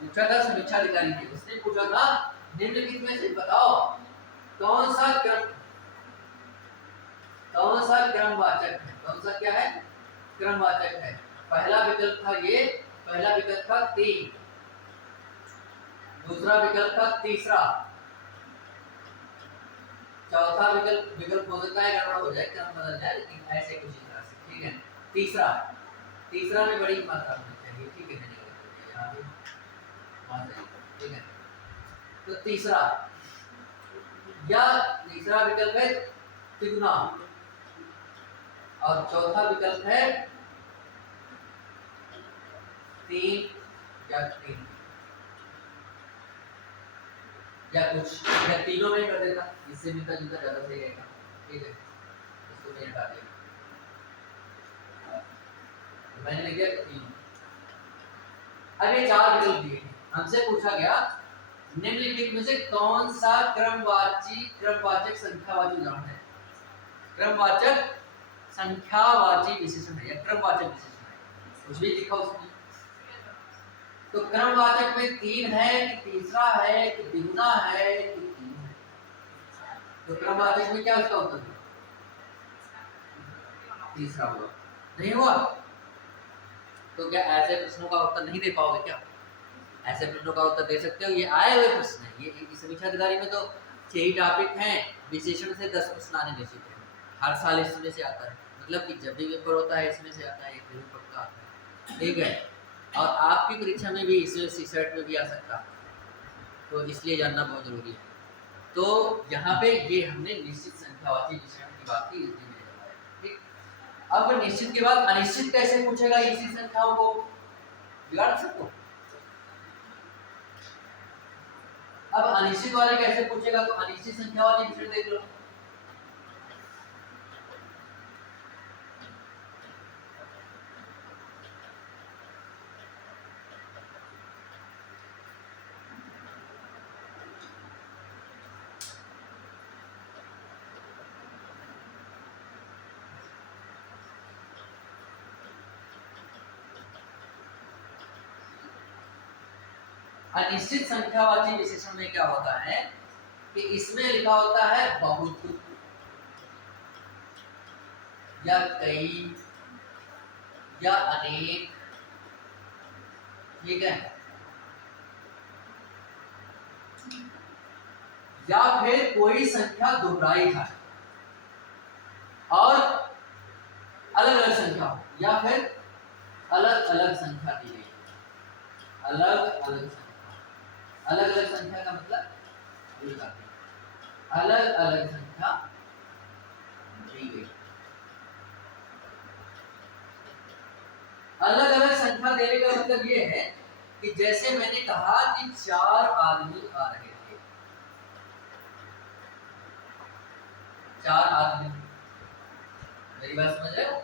पूछा था समीक्षा अधिकारी ने, उसने पूछा था निम्नलिखित में से बताओ कौन सा क्रमवाचक है, कौन सा क्या है, क्रमवाचक है। पहला विकल्प था ये, पहला विकल्प था 3, दूसरा विकल्प था तीसरा, चौथा विकल्प हो सकता है गड़बड़ हो जाए, क्रम बदल जाए, लेकिन ऐसे कुछ इस तरह से। ठीक है, तीसरा में बड़ी मात्रा होनी चाहिए। ठीक है, ठीक है। तो तीसरा विकल्प है तिगुना और चौथा विकल्प है 3 या 3 या कुछ, या तीनों में कर देता, इससे मिलता जुलता ज्यादा सही रहेगा। ठीक है, इसको मैं हटा दिया, मैंने लिख दिया 3। अब ये 4 विकल्प दिए, हमसे पूछा गया निम्नलिखित में से कौन सा क्रमवाचक संख्यावाची उदाहरण है, क्रमवाचक संख्यावाची विशेषण है या क्रमवाचक विशेषण है, कुछ भी लिखा उसमें। तो क्रमवाचक में 3 है कि तीसरा है कि द्विगुना है कि 3 है। तो क्रमवाचक में क्या उसका उत्तर है, तीसरा हुआ, नहीं हुआ। तो क्या ऐसे प्रश्नों का उत्तर नहीं दे पाओगे क्या, ऐसे प्रश्नों का उत्तर दे सकते हो, ये आए हुए प्रश्न है। ये समीक्षा अधिकारी में तो 6 ही टॉपिक हैं, विशेषण से 10 प्रश्न आने निश्चित है, हर साल इसमें से आता है, मतलब कि जब भी पेपर होता है इसमें से आता है, एक जरूर पक्का आता है। ठीक है, और आपकी परीक्षा में भी इसमें सीसेट में भी आ सकता है, तो इसलिए जानना बहुत जरूरी है। तो यहाँ पे ये हमने निश्चित संख्यावाची विशेषण की बात की, ठीक। अब निश्चित के बाद अनिश्चित कैसे पूछेगा, इसी संख्याओं को बिगाड़ सकते हो। अब अनिश्चित वाले कैसे पूछेगा, तो अनिश्चित संख्या वाली विषय देख लो। अनिश्चित संख्यावाची विशेषण में क्या होता है कि इसमें लिखा होता है बहुत या कई या अनेक, ठीक है, या फिर कोई संख्या दोहराई है और अलग अलग संख्या हो, या फिर अलग अलग संख्या दी गई, अलग अलग संख्या, अलग अलग संख्या का मतलब अलग अलग संख्या दी गई। अलग अलग संख्या देने का मतलब ये है कि जैसे मैंने कहा कि 4 आदमी आ रहे थे, 4 आदमी, मेरी बात समझ रहे हो।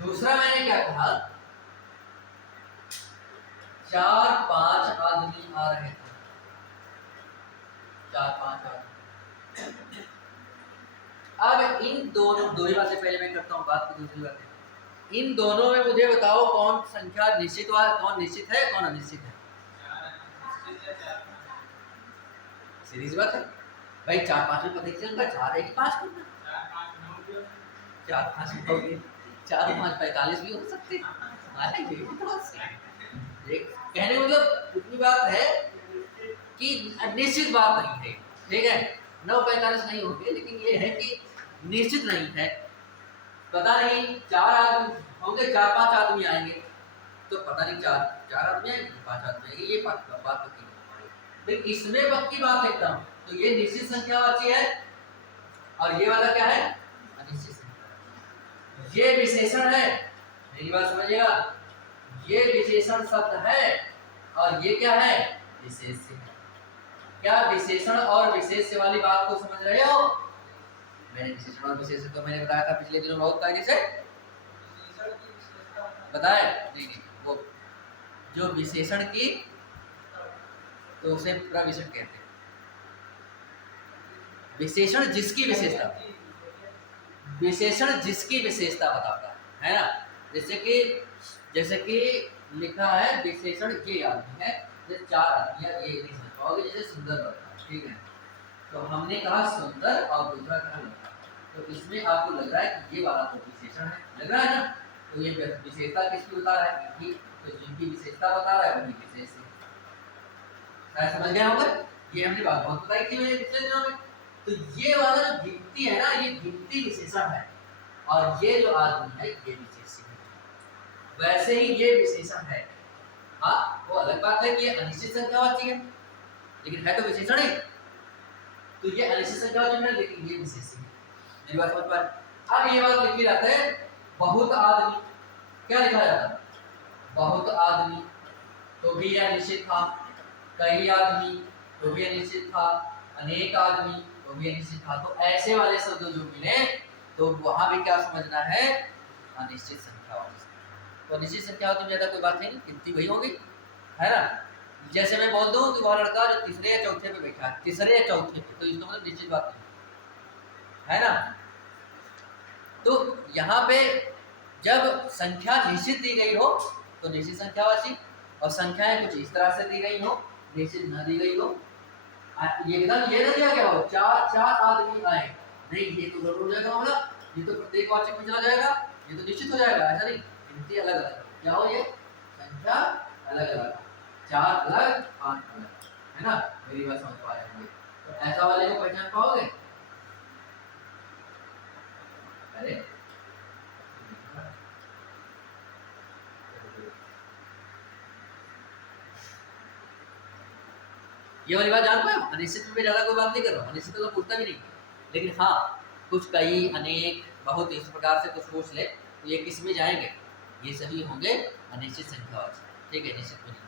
दूसरा मैंने क्या कहा, 4-5 आदमी आ रहे थे, 4-5 आदमी। अब इन दोनों, दो ही बातें पहले मैं करता हूँ, बात की दूसरी बात है, इन दोनों में मुझे बताओ कौन संख्या निश्चित है, कौन निश्चित है, कौन अनिश्चित है। सीधी सी बात है भाई, 4-5 में पता चलता 4 है कि 5 करना, 4-5 हो गए, 4-5 45 भी हो सकते हैं। कहने मतलब इतनी बात है कि निश्चित बात नहीं है, ठीक है, 9-45 नहीं होंगे, लेकिन ये है कि निश्चित नहीं है, पता नहीं 4 आदमी होंगे, 4-5 आदमी आएंगे, तो पता नहीं 4 आदमी आएंगे, 5 आदमी आएंगे, ये बात पक्की नहीं। लेकिन इसमें पक्की बात लिखता हूँ, तो ये निश्चित संख्यावाची है और ये वाला क्या है, अनिश्चित संख्या। ये विशेषण है, मेरी बात समझिएगा, ये विशेषण शब्द है और ये क्या है, विशेष्य है। क्या विशेषण और विशेष्य वाली बात को समझ रहे हो। मैंने विशेषण और विशेष्य तो मैंने बताया था पिछले दिनों बहुत कायदे से बताया, नहीं वो जो विशेषण की, तो उसे प्रविशेषण कहते हैं। विशेषण जिसकी विशेषता, विशेषण जिसकी विशेषता बताता है ना। जैसे कि लिखा है विशेषण ये आदमी है, जैसे 4 आदमी है, ये नहीं समझ पाओगे, जैसे सुंदर होता है, ठीक है, तो हमने कहा सुंदर और दूसरा कहा लड़का, तो इसमें आपको लग रहा है कि ये वाला तो विशेषण है, लग रहा है ना, तो ये विशेषता किसकी बता रहा है, कि तो जिनकी विशेषता बता रहा है वही विशेष है। समझ गए होंगे, ये हमने बात बहुत बताई थी मेरे पिछले दिनों में। तो ये वाला जो गिनती है ना, ये गिनती विशेषण है और ये जो आदमी है ये विशेषण है। वैसे ही ये विशेषण है, हाँ वो अलग बात है कि ये अनिश्चित संख्यावाची है, लेकिन है तो विशेषण ही, तो ये अनिश्चित संख्यावाची है लेकिन ये विशेषण है। मेरी बात समझ पाए। अब ये बात लिखी जाता है, बहुत आदमी, क्या लिखा जाता है, बहुत आदमी, तो भी यह निश्चित था, कई आदमी, तो भी अनिश्चित था, अनेक आदमी, तो भी अनिश्चित था। तो ऐसे वाले शब्द जो मिले तो वहां भी क्या समझना है, अनिश्चित संख्यावाची। तो अनिश्चित संख्यावाची में ज्यादा कोई बात है नहीं, गिनती वही होगी, है ना। जैसे मैं बोल दूं कि वह लड़का जो तीसरे या चौथे पे बैठा है, तीसरे या चौथे पे, तो इसका मतलब निश्चित बात नहीं है ना। तो यहाँ पे जब संख्या निश्चित दी गई हो तो निश्चित संख्यावाची, और संख्याएं कुछ इस तरह से दी गई हो, निश्चित न दी गई हो, ये एकदम ये ना दिया गया हो 4 आदमी आए, नहीं ये तो गड़बड़ हो जाएगा, मतलब ये तो प्रत्येक वाचक में चला जाएगा, ये तो निश्चित हो जाएगा, ऐसा नहीं, गिनती अलग अलग क्या हो, ये संख्या अलग अलग, 4 अलग 5 अलग, है ना। मेरी बात समझ पा रहे होंगे। तो ऐसा वाले को पहचान पाओगे, अरे ये वाली बात जान पाए। अनिश्चित में ज्यादा कोई बात नहीं कर रहा हूँ, अनिश्चित तो पूछता भी नहीं, लेकिन हाँ कुछ कई, अनेक, बहुत इस प्रकार से कुछ पूछ ले तो ये किस में जाएंगे, ये सभी होंगे अनिश्चित संख्यावाची, ठीक है, निश्चित में नहीं।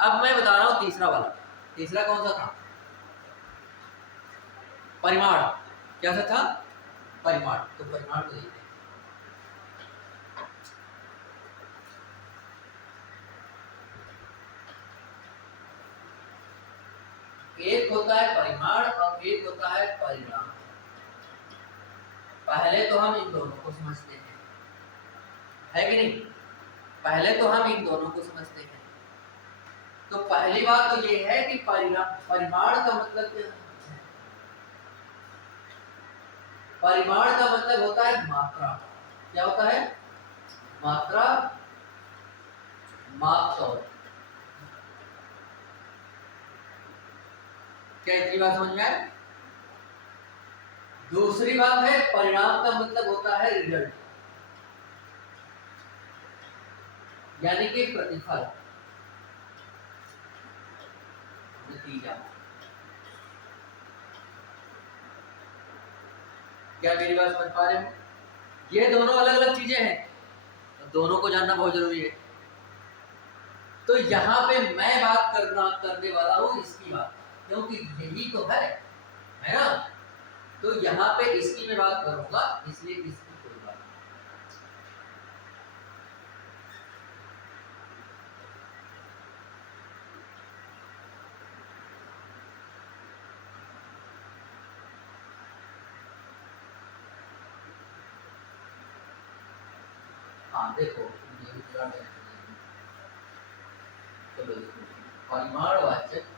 अब मैं बता रहा हूँ तीसरा वाला, तीसरा कौन सा था? परिमाण। क्या सा था? परिमाण। तो परिमाण को देखते हैं। एक होता है परिमाण और एक होता है परिणाम। पहले तो हम इन दोनों को समझते हैं, है कि नहीं? पहले तो हम इन दोनों को समझते हैं। तो पहली बात तो ये है कि परिणाम, परिमाण का मतलब क्या है? परिमाण का मतलब होता है मात्रा। क्या होता है? मात्रा, माप तौल। क्या इतनी बात समझ में आए? दूसरी बात है परिणाम का मतलब होता है रिजल्ट, यानी कि प्रतिफल, नतीजा। क्या मेरी बात समझ पा रहे हो? ये दोनों अलग अलग चीजें हैं, तो दोनों को जानना बहुत जरूरी है। तो यहाँ पे मैं बात करने वाला हूँ इसकी बात, क्योंकि यही तो है ना? तो यहाँ पे इसकी मैं बात करूंगा, इसलिए इसकी कोई बात नहीं। हाँ देखो, ये उदाहरण है। चलो देखो, परिमाणवाचक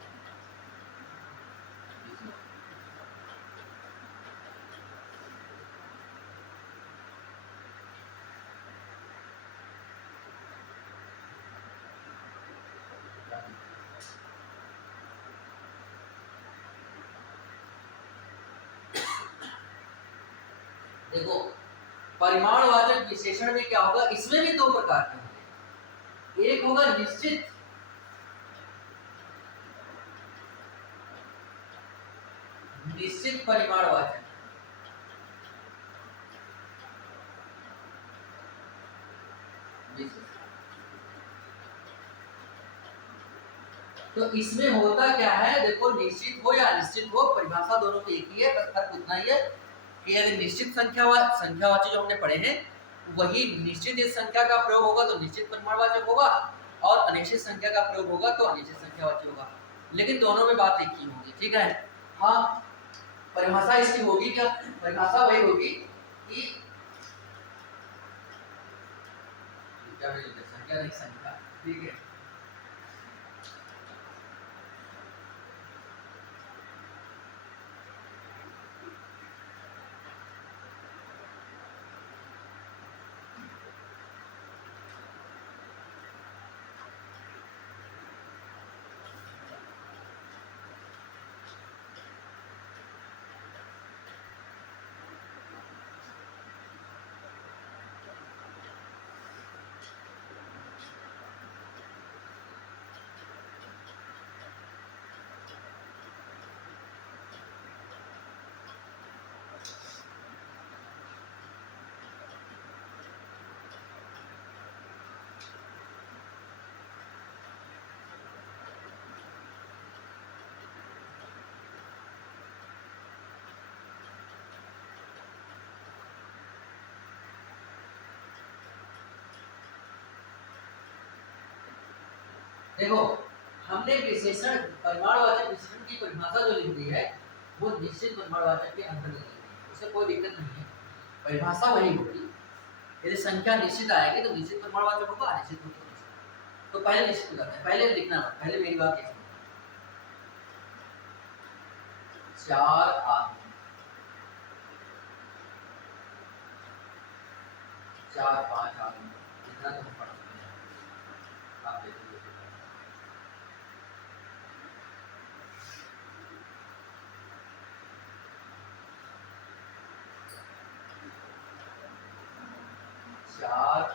देखो, परिमाणवाचक विशेषण में क्या होगा? इसमें भी दो प्रकार के होंगे। एक होगा निश्चित, निश्चित परिमाणवाचक। तो इसमें होता क्या है? देखो, निश्चित हो या अनिश्चित हो, परिभाषा दोनों की एक ही है, बस फर्क उतना ही है कि यदि निश्चित संख्यावाची जो हमने पढ़े हैं, वही निश्चित इस संख्या का प्रयोग होगा तो निश्चित परिमाणवाचक होगा, और अनिश्चित संख्या का प्रयोग होगा तो अनिश्चित संख्यावाचक होगा। लेकिन दोनों में बात एक ही होगी, ठीक है? हाँ, परिभाषा इसकी होगी क्या? परिभाषा वही होगी कि संख्या नहीं, संख्या, ठीक है? देखो, हमने विशेषण, परिमाणवाचक विशेषण की परिभाषा जो लिख दी है वो निश्चित परिमाणवाचक के अंतर्गत लिखी है, उससे कोई दिक्कत नहीं है, परिभाषा वही होगी। यदि संख्या निश्चित आएगी तो निश्चित परिमाणवाचक होगा, अनिश्चित होगा। तो पहले निश्चित करते हैं, पहले लिखना, पहले मेरी बात ये सुनो। 4 आदमी, 4-5 आदमी, जितना तुम पढ़ सकते हैं आप देखिए। चार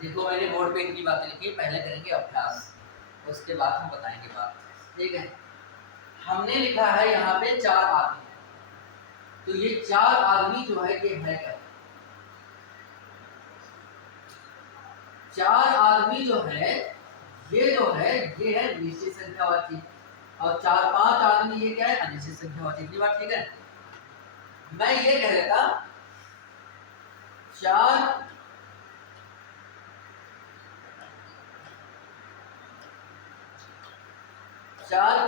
देखो मैंने बोर्ड पे इनकी बातें लिखी, पहले करेंगे अभ्यास, उसके बाद हम बताएंगे बात। ठीक है, हमने लिखा है यहाँ पे 4 आदमी, तो ये 4 आदमी जो है ये है क्या? 4 आदमी जो है ये है निश्चित संख्यावाची, और 4-5 आदमी ये क्या है? अनिश्चित संख्यावाची। इतनी बात ठीक है। मैं ये कह देता 4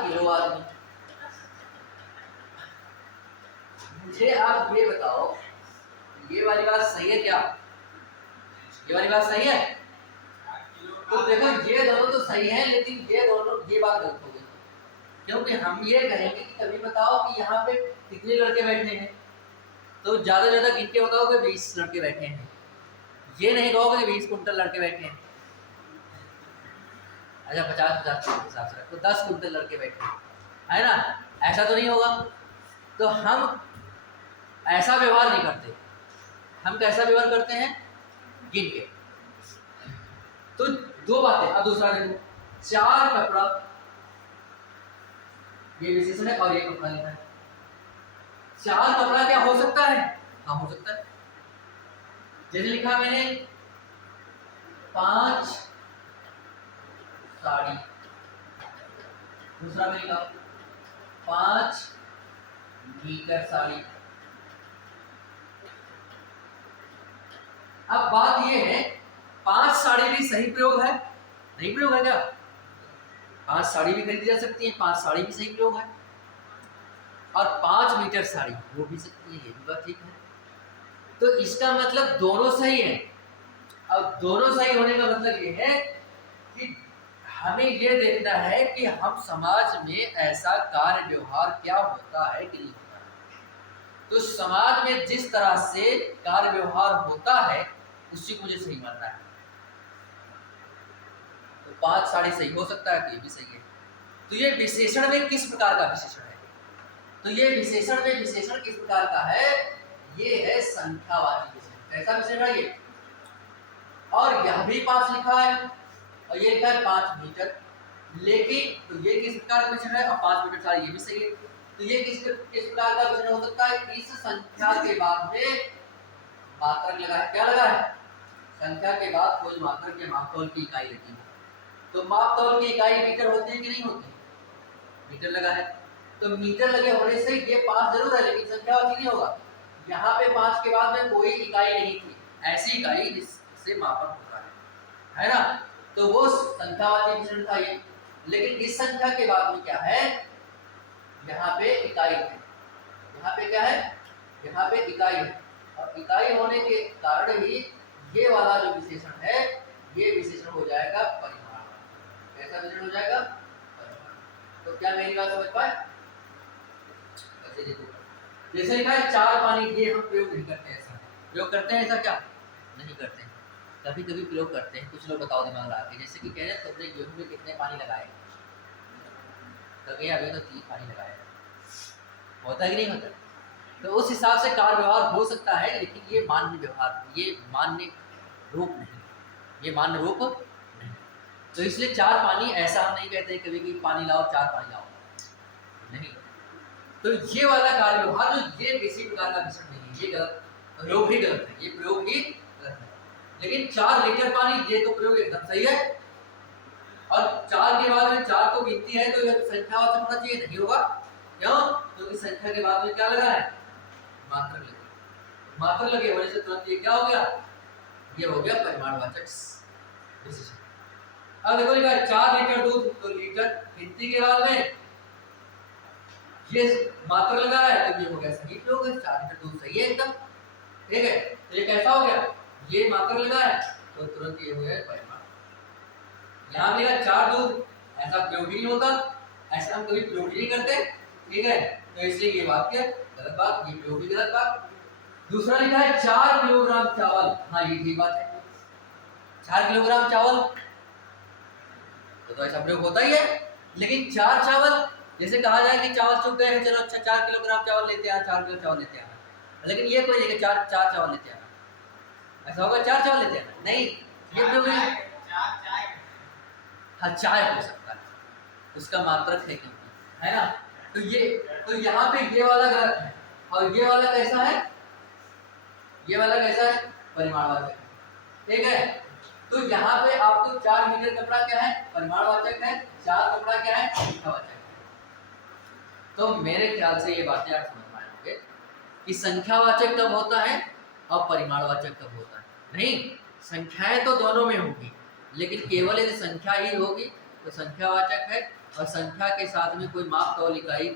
किलो आदमी। मुझे आप ये बताओ, ये वाली बात सही है क्या? ये वाली बात सही है? तो देखो ये दोनों तो सही है, लेकिन ये बात गलत हो गई, क्योंकि हम ये कहेंगे कि कभी बताओ कि यहाँ पे कितने लड़के बैठे हैं, तो ज्यादा ज्यादा गिन के बताओगे 20 लड़के बैठे हैं, ये नहीं कहोगे 20 कुंटल लड़के बैठे हैं। अच्छा 50-50 के हिसाब से तो 10 कुंटल लड़के बैठे हैं, है ना? ऐसा तो नहीं होगा। तो हम ऐसा व्यवहार नहीं करते, हम कैसा व्यवहार करते हैं? गिन के। तो 2 बातें। अब दूसरा देखो, 4 कपड़ा, ये विशेषण है और ये कपड़ा लिखा है। 4 कपड़ा क्या हो सकता है? हाँ हो सकता है। जैसे लिखा मैंने 5 साड़ी, दूसरा में लिखा 5 मीटर साड़ी। अब बात ये है, 5 साड़ी भी सही प्रयोग है? नहीं प्रयोग है क्या? 5 साड़ी भी खरीदी जा सकती है, 5 साड़ी भी सही प्रयोग है, और 5 मीटर साड़ी वो भी सकती है, ये भी बात ठीक है। तो इसका मतलब दोनों सही है। अब दोनों सही होने का मतलब ये है कि हमें ये देखना है कि हम समाज में ऐसा कार्य व्यवहार क्या होता है कि नहीं होता है। तो समाज में जिस तरह से कार्य व्यवहार होता है उसी को मुझे सही मानना है। तो 5 साड़ी सही हो सकता है, तो ये भी सही है। तो ये विशेषण में किस प्रकार का विशेषण है? तो ये विशेषण में विशेषण किस प्रकार का है? ये है संख्यावाची विशेषण। कैसा विशेषण है ये? और यह भी 5 लिखा है और ये लिखा है 5 मीटर, लेकिन तो ये किस प्रकार का विशेषण है? और 5 मीटर साड़ी ये भी सही है। तो ये किस प्रकार का विशेषण हो सकता है? इस संख्या के बाद में मात्रक लगा है। क्या लगा है? संख्या के बाद कोई मात्रक या मापतौल की इकाई लगी है। तो मापतौल की इकाई मीटर होती है कि नहीं होती? मीटर लगा है, तो मीटर लगे होने से ये 5 जरूर है, लेकिन संख्यावाची नहीं होगा। यहाँ पे 5 के बाद में कोई इकाई नहीं थी, ऐसी इकाई जिससे मापन होता है ना? तो वो संख्यावाची विशेषण था ये। लेकिन इस संख्या के बाद में क्या है? यहाँ पे इकाई है। यहाँ पे क्या है? यहाँ पे इकाई है, और इकाई होने के कारण ही ये वाला जो विशेषण है ये विशेषण हो जाएगा परिमाण। कैसा विशेषण हो जाएगा? परिमाण। तो क्या मेरी बात समझ पाए? ऐसे देखो, जैसे लिखा है 4 पानी, ये हम प्रयोग नहीं करते, ऐसा प्रयोग करते हैं? ऐसा क्या नहीं करते हैं? कभी कभी प्रयोग करते हैं। कुछ लोग बताओ दिमाग लगा के, जैसे कि कह रहे हैं तुमने गेहूं में कितने पानी लगाए? कभी अभी तो 3 पानी लगाए। होता है कि नहीं होता? तो उस हिसाब से कार्य व्यवहार हो सकता है, लेकिन ये मान्य व्यवहार, ये मान्य रूप नहीं, ये मान्य रूप नहीं। तो इसलिए 4 पानी ऐसा हम नहीं कहते कभी कि पानी लाओ 4 पानी लाओ, नहीं। तो ये वाला कार्य व्यवहार जो ये किसी प्रकार का विषय नहीं है, ये गलत प्रयोग ही गलत है, ये प्रयोग ही गलत है। लेकिन 4 लीटर पानी ये तो प्रयोग एकदम सही है, और 4 के बाद में 4 को गिनती है तो यह संख्यावाचक होना चाहिए, नहीं होगा। क्यों? क्योंकि संख्या के बाद में क्या लगा है? मात्रक लगे। मात्रक लगे होने से तुरंत ये क्या हो गया? ये हो गया परिमाणवाचक विशेषण। अब देखो लिखा है 4 लीटर दूध, तो लीटर गिनती के बाद में ये मात्रा लगा है, तो ये हो गया सही प्रयोग है। 4 लीटर दूध सही है एकदम, ठीक है। तो ये कैसा हो गया? ये मात्रा लगा है तो तुरंत ये हो गया परिमाण। यहाँ लिखा 4 दूध, ऐसा प्रयोग ही नहीं होता, ऐसा हम कभी प्रयोग ही नहीं करते, ठीक है। तो इसलिए ये वाक्य गलत बात, ये प्रयोग भी गलत बात। दूसरा लिखा है 4 किलोग्राम चावल, हाँ ये ठीक बात है। 4 किलोग्राम चावल तो ऐसा प्रयोग होता ही है, लेकिन 4 चावल, जैसे कहा जाए कि चावल चुक गए हैं, चलो अच्छा 4 किलोग्राम चावल लेते हैं, 4 किलो चावल लेते हैं, लेकिन ये कोई लेके 4 चावल लेते हैं, ऐसा होगा 4 चावल लेते हैं? नहीं, ये भी हो गई। हाँ, चाय हो सकता है, उसका मात्रक है क्योंकि, है ना। तो यहाँ पे ये वाला गलत है, और ये वाला कैसा है, ये वाला कैसा है, परिमाणवाचक, ठीक है। तो यहाँ पे आपको 4 मीटर कपड़ा क्या है, परिमाणवाचक है, 4 कपड़ा क्या है, संख्यावाचक है। तो मेरे ख्याल से ये बातें आप समझ पाए होंगे कि संख्यावाचक कब होता है और परिमाणवाचक कब होता है। नहीं, संख्याएं तो दोनों में होगी, लेकिन केवल यदि संख्या ही होगी तो संख्यावाचक है, और संख्या के साथ में कोई माप तौल इकाई,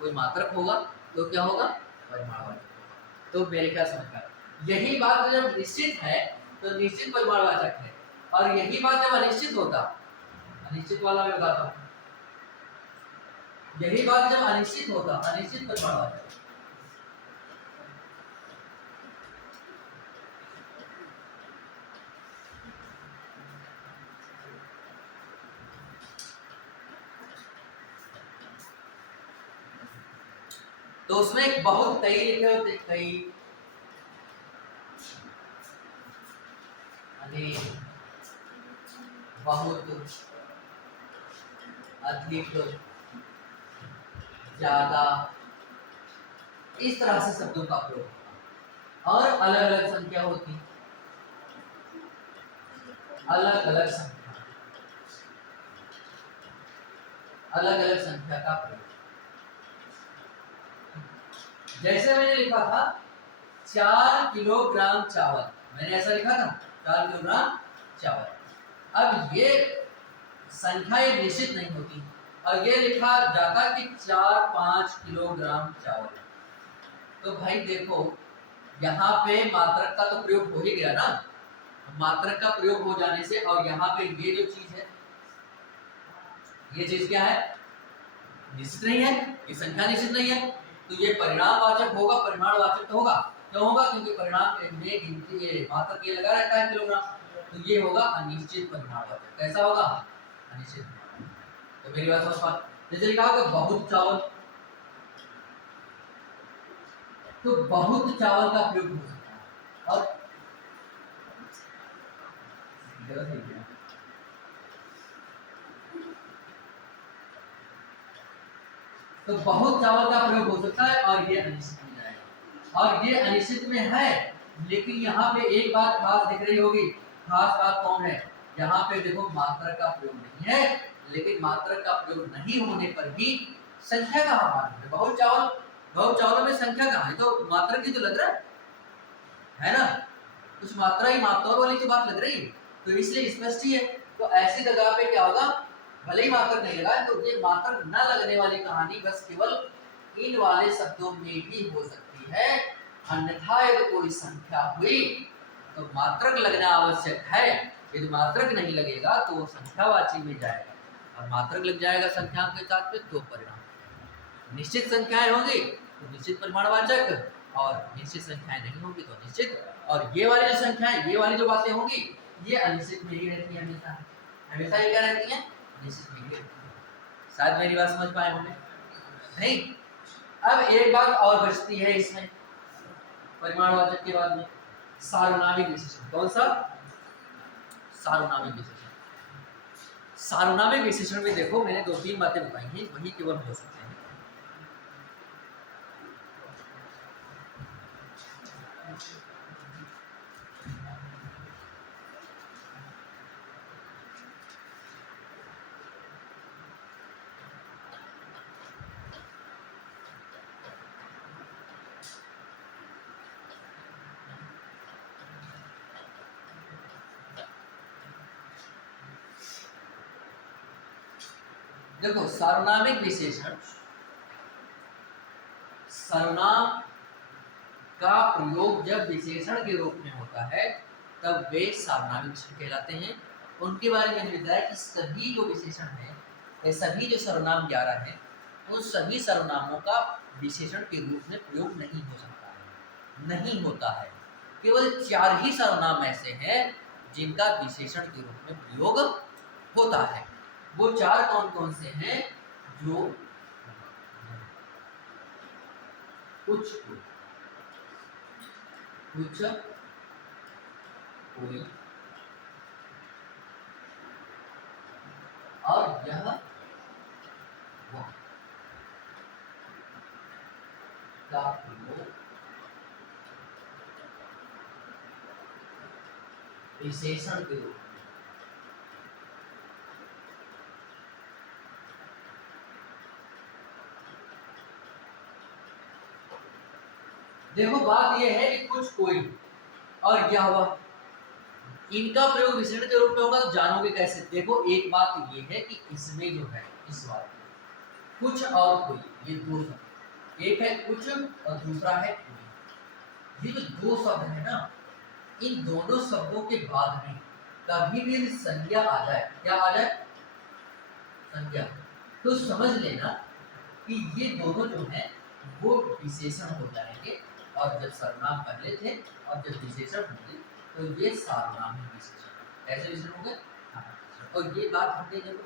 कोई मात्रक होगा तो क्या होगा, परिमाणवाचक होगा। तो मेरे ख्याल समझ पाए। यही बात जब निश्चित है तो निश्चित परिमाणवाचक है, और यही बात जब अनिश्चित होता, अनिश्चित वाला मैं बताता हूँ, यही बात जब अनिश्चित होता, अनिश्चित परिमाणवाचक। तो उसमें एक बहुत कई लिखे होते, कई, अनेक, बहुत, अधिक, ज्यादा, इस तरह से शब्दों का प्रयोग, और अलग अलग संख्या होती, अलग अलग संख्या, अलग अलग संख्या का प्रयोग। जैसे मैंने लिखा था 4 किलोग्राम चावल, मैंने ऐसा लिखा था 4 किलोग्राम चावल। अब ये संख्या एक निश्चित नहीं होती, और ये लिखा जाता कि 4-5 किलोग्राम चावल। तो भाई देखो, यहाँ पे मात्रक का तो प्रयोग हो ही गया ना, मात्रक का प्रयोग हो जाने से, और यहाँ पे ये जो चीज है, ये चीज क्या है, निश्चित नहीं है, ये संख्या निश्चित नहीं है, तो ये परिणामवाचक होगा, परिमाणवाचक तो होगा। क्यों होगा, क्योंकि परिणाम में गिनती, ये मात्रक ये लगा रहता है किलोग्राम, तो ये होगा अनिश्चित परिमाणवाचक। कैसा होगा, अनिश्चित परिमाणवाचक। तो मेरी बात समझ पा, जैसे लिखा होगा बहुत चावल, तो बहुत चावल का प्रयोग हो सकता है, और तो बहुत चावल का प्रयोग हो सकता है, और ये अनिश्चित हो जाएगा, और ये अनिश्चित में है। लेकिन यहाँ पे एक बात खास दिख रही होगी, खास बात कौन है, यहाँ पे देखो मात्रक का प्रयोग नहीं है, लेकिन मात्रक का प्रयोग नहीं होने पर भी संख्या कहाँ मालूम है, बहुत चावल, बहुत चावलों में संख्या कहाँ है, तो मात्रक ही तो लग रहा है ना, कुछ मात्रा ही मात्रा वाली तो बात लग रही है, तो इसलिए स्पष्ट ही है। तो ऐसी जगह पे क्या होगा, भले ही मात्रक नहीं लगा, तो ये मात्रक न लगने वाली कहानी बस केवल इन वाले शब्दों में ही हो सकती है, अन्यथा यदि कोई संख्या हुई तो मात्रक लगना आवश्यक है। यदि मात्रक नहीं लगेगा तो वो संख्यावाची में जाएगा, और मात्रक लग जाएगा संख्या के साथ में, तो परिणाम निश्चित संख्याएं होंगी तो निश्चित परिमाणवाचक, और निश्चित संख्याएं नहीं होंगी तो निश्चित। और ये वाली जो संख्याएं, ये वाली जो बातें होंगी, ये अनिश्चित में ही रहती है, हमेशा हमेशा ये क्या रहती है, निश्चित में ही रहती है। शायद मेरी बात समझ पाए होंगे, नहीं। अब एक बात और बचती है इसमें, परिमाणवाचक के बाद में सार्वनामिक विशेषण। कौन सा, सार्वनामिक विशेषण। सार्वनामिक विशेषण में देखो मैंने 2-3 बातें बताई हैं, वही केवल हो सकते हैं। देखो सार्वनामिक विशेषण, सर्वनाम का प्रयोग जब विशेषण के रूप में होता है तब वे सार्वनामिक विशेषण कहलाते हैं। उनके बारे में मैंने बताया कि सभी जो विशेषण हैं, ये सभी जो सर्वनाम 11 हैं, उन सभी सर्वनामों का विशेषण के रूप में प्रयोग नहीं हो सकता है, नहीं होता है। केवल 4 ही सर्वनाम ऐसे हैं जिनका विशेषण के रूप में प्रयोग होता है। वो 4 कौन कौन से हैं, जो कुछ, कोई, और यह वह का प्रयोग विशेषण के रूप में। देखो बात यह है कि कुछ कोई और यह वह, इनका प्रयोग विशेषण के रूप में होगा तो जानोगे कैसे? देखो एक बात ये है कि इसमें जो है इस बात में कुछ और कोई, ये दो शब्द, एक है कुछ और दूसरा है कोई। ये जो दो शब्द है ना, इन दोनों शब्दों के बाद में कभी भी संज्ञा आ जाए, क्या आ जाए? संज्ञा, तो समझ लेना कि ये दोनों जो है वो विशेषण हो जाएंगे, और जब सर्वनाम पहले थे और जब विशेषण होंगे तो ये सार्वनाम विशेषण। ऐसे विशेषण होंगे। हाँ, और ये बात हमने जब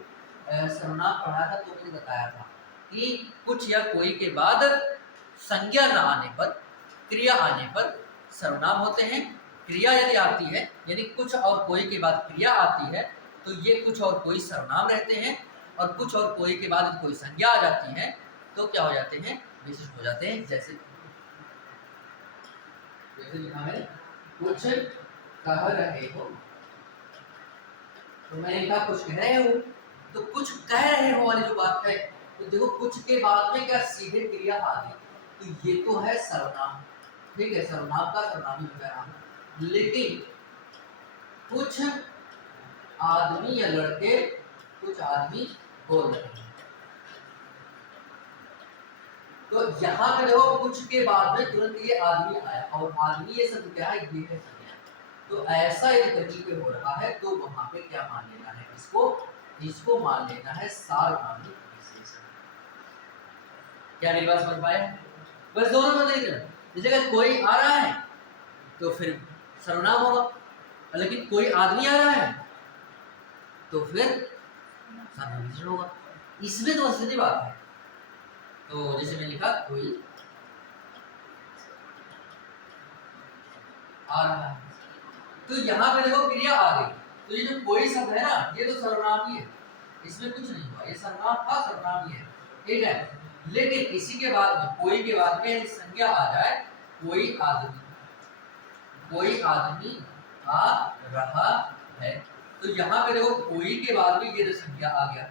सर्वनाम पढ़ा था तो मैंने बताया था कि कुछ या कोई के बाद संज्ञा न आने पर, क्रिया आने पर सर्वनाम होते हैं। क्रिया यदि आती है, यानी कुछ और कोई के बाद क्रिया आती है, तो ये कुछ और कोई सर्वनाम रहते हैं, और कुछ और कोई के बाद कोई संज्ञा आ जाती है तो क्या हो जाते हैं? विशिष्ट हो जाते हैं। जैसे लिखा है कुछ कह रहे हो, तो मैंने लिखा कुछ कह रहे हो, तो कुछ कह रहे हो वाली जो बात है, तो देखो कुछ के बाद में क्या सीधे क्रिया आ गई, तो ये तो है सर्वनाम। ठीक है, सर्वनाम का सर्वनामी वगैरह। लेकिन कुछ आदमी या लड़के, कुछ आदमी बोल रहे हैं, तो यहाँ पे देखो कुछ के बाद में तुरंत ये आदमी आया, और आदमी ये शब्द क्या है? ये है संज्ञा। तो ऐसा यदि कहीं पे हो रहा है तो वहां पे क्या मान लेना है? इसको मान लेना है सार्वनामिक विशेषण। क्या मेरी बात समझ पाए? बस दोनों में नहीं करना। जैसे अगर कोई आ रहा है तो फिर सर्वनाम होगा, लेकिन कोई आदमी आ रहा है तो फिर सार्वनामिक विशेषण होगा। इसमें तो सीधी बात है। तो जैसे मैंने लिखा कोई आ रहा है, तो यहाँ पे देखो क्रिया आ गई, तो ये जो कोई शब्द है ना, ये तो सर्वनाम ही है, इसमें कुछ नहीं हुआ, ये सर्वनाम था, सर्वनाम ही है। ठीक है, लेकिन इसी के बाद में, कोई के बाद में संज्ञा आ जाए, कोई आदमी आ रहा है, तो यहाँ पे देखो कोई के बाद में ये जो संज्ञा आ गया,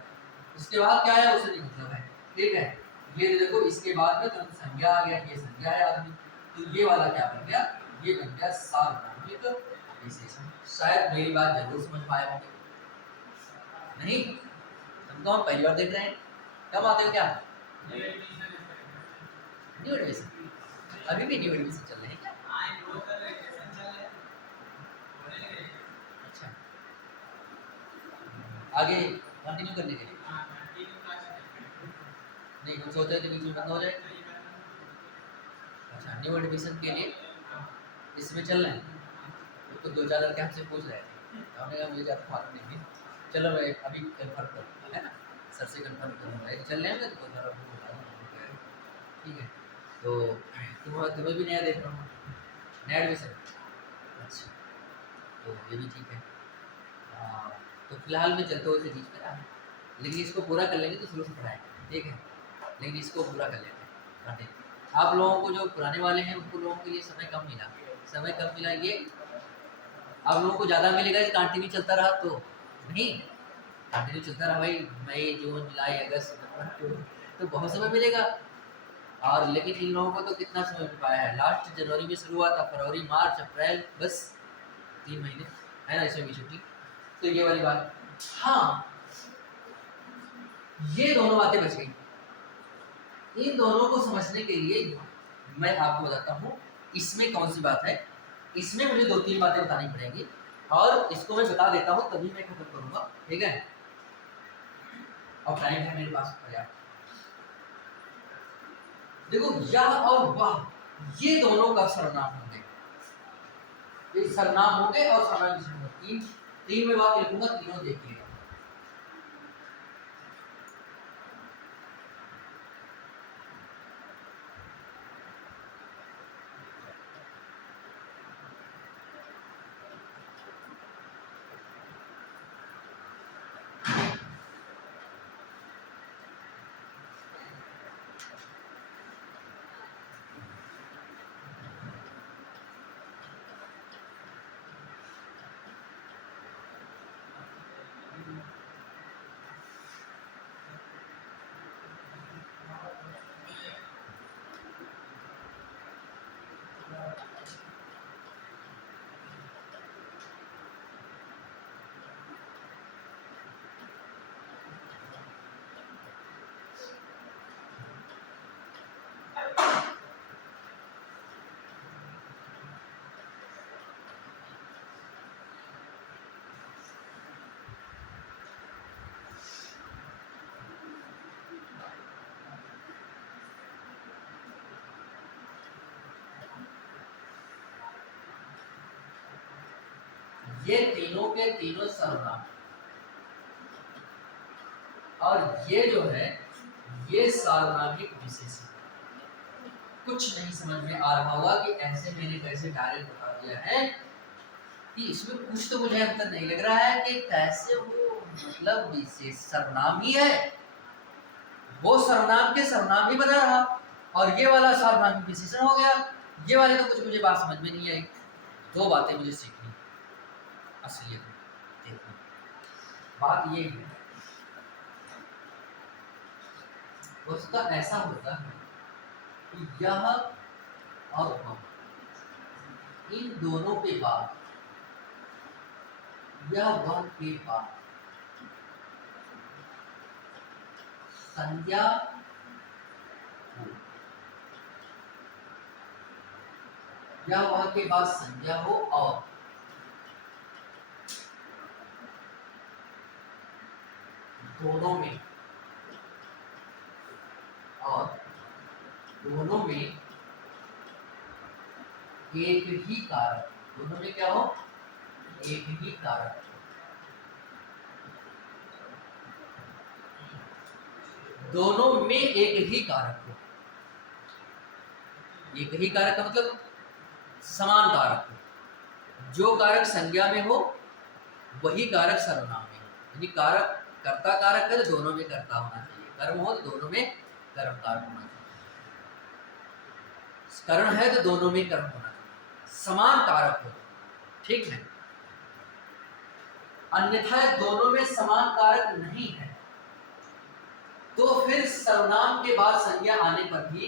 उसके बाद क्या है उसे नहीं मतलब है। ठीक है, ये देखो इसके बाद में तुरंत संज्ञा आ गया, ये संज्ञा है आदमी, तो ये वाला क्या बन गया? ये बन गया सार्वनामिक विशेषण। शायद मेरी बात जरूर समझ पाए होंगे। नहीं तुम तो हम पहली बार देख रहे हैं। कब आते हो? क्या न्यू एडमिशन? अभी भी न्यू एडमिशन चल रहे हैं क्या? अच्छा, आगे कंटिन्यू करने के लिए नहीं कुछ सोचा है तो बीच में बंद हो जाए। अच्छा, न्यू एडमिशन के लिए इसमें चल रहे हैं। तो दो चार लड़के हमसे पूछ रहे थे, हमने कहा मुझे ज़्यादा मालूम नहीं है, चलो मैं अभी कन्फर्म करूँगा, है ना, सर से कन्फर्म करूँगा। चल रहे हैं तो ज़रा बता दूँ। ठीक है, तो तुम्हें भी नया देख रहा हूँ, नया एडमिशन। अच्छा, तो ये भी ठीक है। तो फिलहाल मैं चलते हुए बीच में ना, लेकिन इसको पूरा कर लेंगे तो शुरू से पढ़ाएंगे। ठीक है, लेकिन इसको पूरा कर लेते हैं। आप लोगों को जो पुराने वाले हैं उनको लोगों के लिए समय कम मिला, समय कम मिला। ये आप लोगों को ज़्यादा मिलेगा कि कंटिन्यू चलता रहा तो नहीं, कंटिन्यू चलता रहा भाई, मई जून जुलाई अगस्त सितंबर तो बहुत समय मिलेगा। और लेकिन इन लोगों को तो कितना समय मिल पाया है? लास्ट जनवरी में शुरू हुआ था, फरवरी मार्च अप्रैल, बस 3 महीने है ना इसमें भी छुट्टी। तो ये वाली बात, हाँ ये दोनों बातें बच गई। इन दोनों को समझने के लिए मैं आपको बताता हूँ इसमें कौन सी बात है। इसमें मुझे 2-3 बातें बतानी पड़ेंगी, और इसको मैं बता देता हूँ तभी मैं खत्म करूंगा। ठीक है, और टाइम है मेरे पास पर्याप्त। देखो यह और वह, ये दोनों का सर्वनाम होंगे, ये सर्वनाम होंगे और सर्वनाम तीन में बात लिखूंगा, तीनों देखिएगा। ये तीनों के तीनों सर्वनाम, और ये जो है ये सार्वनामिक विशेषण। कुछ नहीं समझ में आ रहा होगा कि ऐसे मैंने कैसे डायरेक्ट बता दिया है कि इसमें कुछ तो मुझे अंतर नहीं लग रहा है कि कैसे वो मतलब विशेष सर्वनाम ही है, वो सर्वनाम के सर्वनाम भी बना रहा और ये वाला सार्वनामिक विशेषण हो गया। ये वाले तो कुछ मुझे बात समझ में नहीं आई। दो बातें मुझे सीखनी असलियत में देखनी। बात ये है उसका ऐसा होता है कि यह और वह, इन दोनों के बाद, यह वह के बाद संज्ञा हो, यह वह के बाद संज्ञा हो और दोनों में, और दोनों में एक ही कारक, दोनों में क्या हो, एक ही कारक, दोनों में एक ही कारक हो। एक ही कारक का मतलब समान कारक हो। जो कारक संज्ञा में हो वही कारक सर्वनाम में हो। यानी कारक कर्ता कारक है तो दोनों में कर्ता होना चाहिए, कर्म हो तो दोनों में कर्म कारक होना चाहिए, करण है तो दोनों में कर्म होना चाहिए, समान कारक हो, ठीक है। अन्यथा दोनों में समान कारक नहीं है तो फिर सर्वनाम के बाद संज्ञा आने पर भी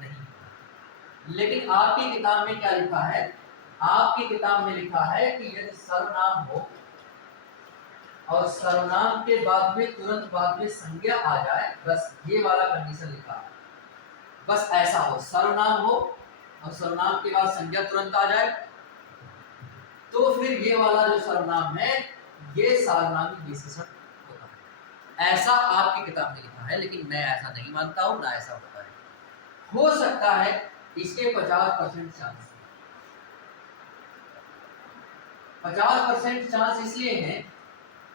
नहीं। लेकिन आपकी किताब में क्या लिखा है, आपकी किताब में लिखा है कि यदि सर्वनाम हो और सर्वनाम के बाद में तुरंत बाद में संज्ञा आ जाए, बस ये वाला कंडीशन लिखा है, बस ऐसा हो, सर्वनाम हो और सर्वनाम के बाद संज्ञा तुरंत आ जाए, तो फिर ये वाला जो सर्वनाम है ये सार्वनामिक विशेषण होता है। ऐसा आपकी किताब में लिखा है, लेकिन मैं ऐसा नहीं मानता हूं, ना ऐसा होता है। हो सकता है इसके 50% चांस, 50% चांस इसलिए है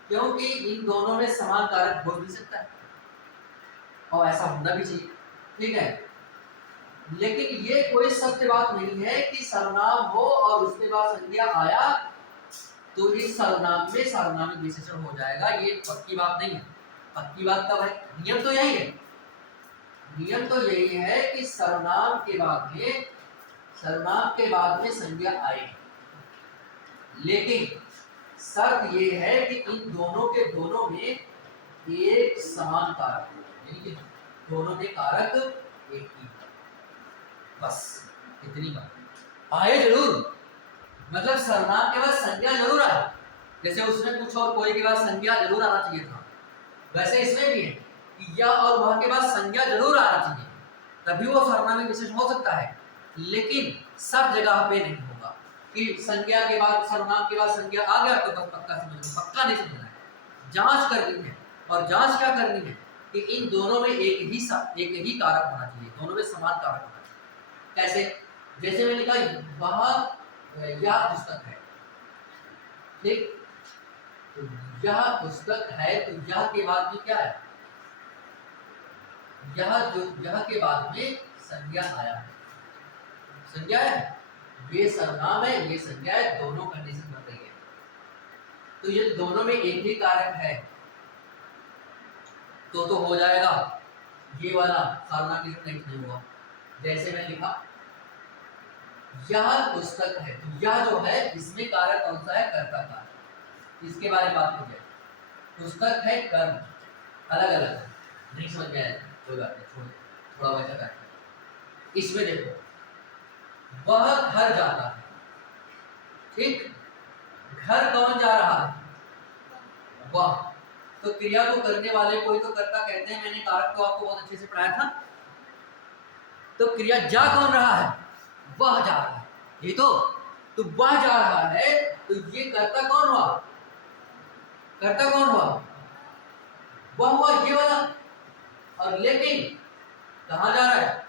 क्योंकि इन दोनों में समान कारक हो भी सकता है और ऐसा होना भी चाहिए, ठीक है। लेकिन ये कोई सत्य बात नहीं है कि सर्वनाम हो और उसके बाद संज्ञा आया तो इस सर्वनाम में सार्वनामिक विशेषण हो जाएगा, ये पक्की बात नहीं है। पक्की बात कब है, नियम तो यही है, नियम तो यही है कि सर्वनाम के बाद में संज्ञा आए, लेकिन शर्त ये है कि इन दोनों के दोनों में एक समान कारक, यानी कि दोनों के कारक एक ही, बस इतनी बात। आए जरूर, मतलब सर्वनाम के बाद संज्ञा जरूर आए, जैसे उसमें कुछ और कोई के बाद संज्ञा जरूर आना चाहिए था, वैसे इसमें भी है कि या और वह के बाद संज्ञा जरूर आना चाहिए, तभी वो सर्वनामिक विशेषण हो सकता है। लेकिन सब जगह पे नहीं होगा कि संज्ञा के बाद, सर्वनाम के बाद संज्ञा आ गया तो बस पक्का समझ लो, पक्का नहीं समझना है, जांच करनी है। और जांच क्या करनी है कि इन दोनों में एक ही कारक होना चाहिए, दोनों में समान कारक होना चाहिए। कैसे, जैसे मैंने लिखा वह यह पुस्तक है, ठीक, तो यह पुस्तक है, तो यह के बाद में क्या है, यह के बाद में संज्ञा आया है, संज्ञा है, ये सर्वनाम है, ये संज्ञा है, दोनों कंडीशन बन रही है। तो ये दोनों में एक ही कारक है तो हो जाएगा ये वाला सार्वनामिक विशेषण नहीं होगा। जैसे मैं लिखा यह पुस्तक है, तो यह जो है इसमें कारक कौन सा है, कर्ता कारक, इसके बारे में बात हो जाए। पुस्तक है कर्म, अलग अलग है, नहीं समझ में आया कोई बात नहीं, छोड़, थोड़ा वैसा करते हैं। इसमें देखो वह घर जाता है, ठीक, घर कौन जा रहा है, वह, तो क्रिया को करने वाले कोई तो कर्ता कहते हैं, मैंने कारक को आपको बहुत अच्छे से पढ़ाया था। तो क्रिया जा कौन रहा है, वह जा रहा है, ये तो वह जा रहा है, तो ये कर्ता कौन हुआ, कर्ता कौन हुआ, वह हुआ ये वाला। और लेकिन कहाँ जा रहा है,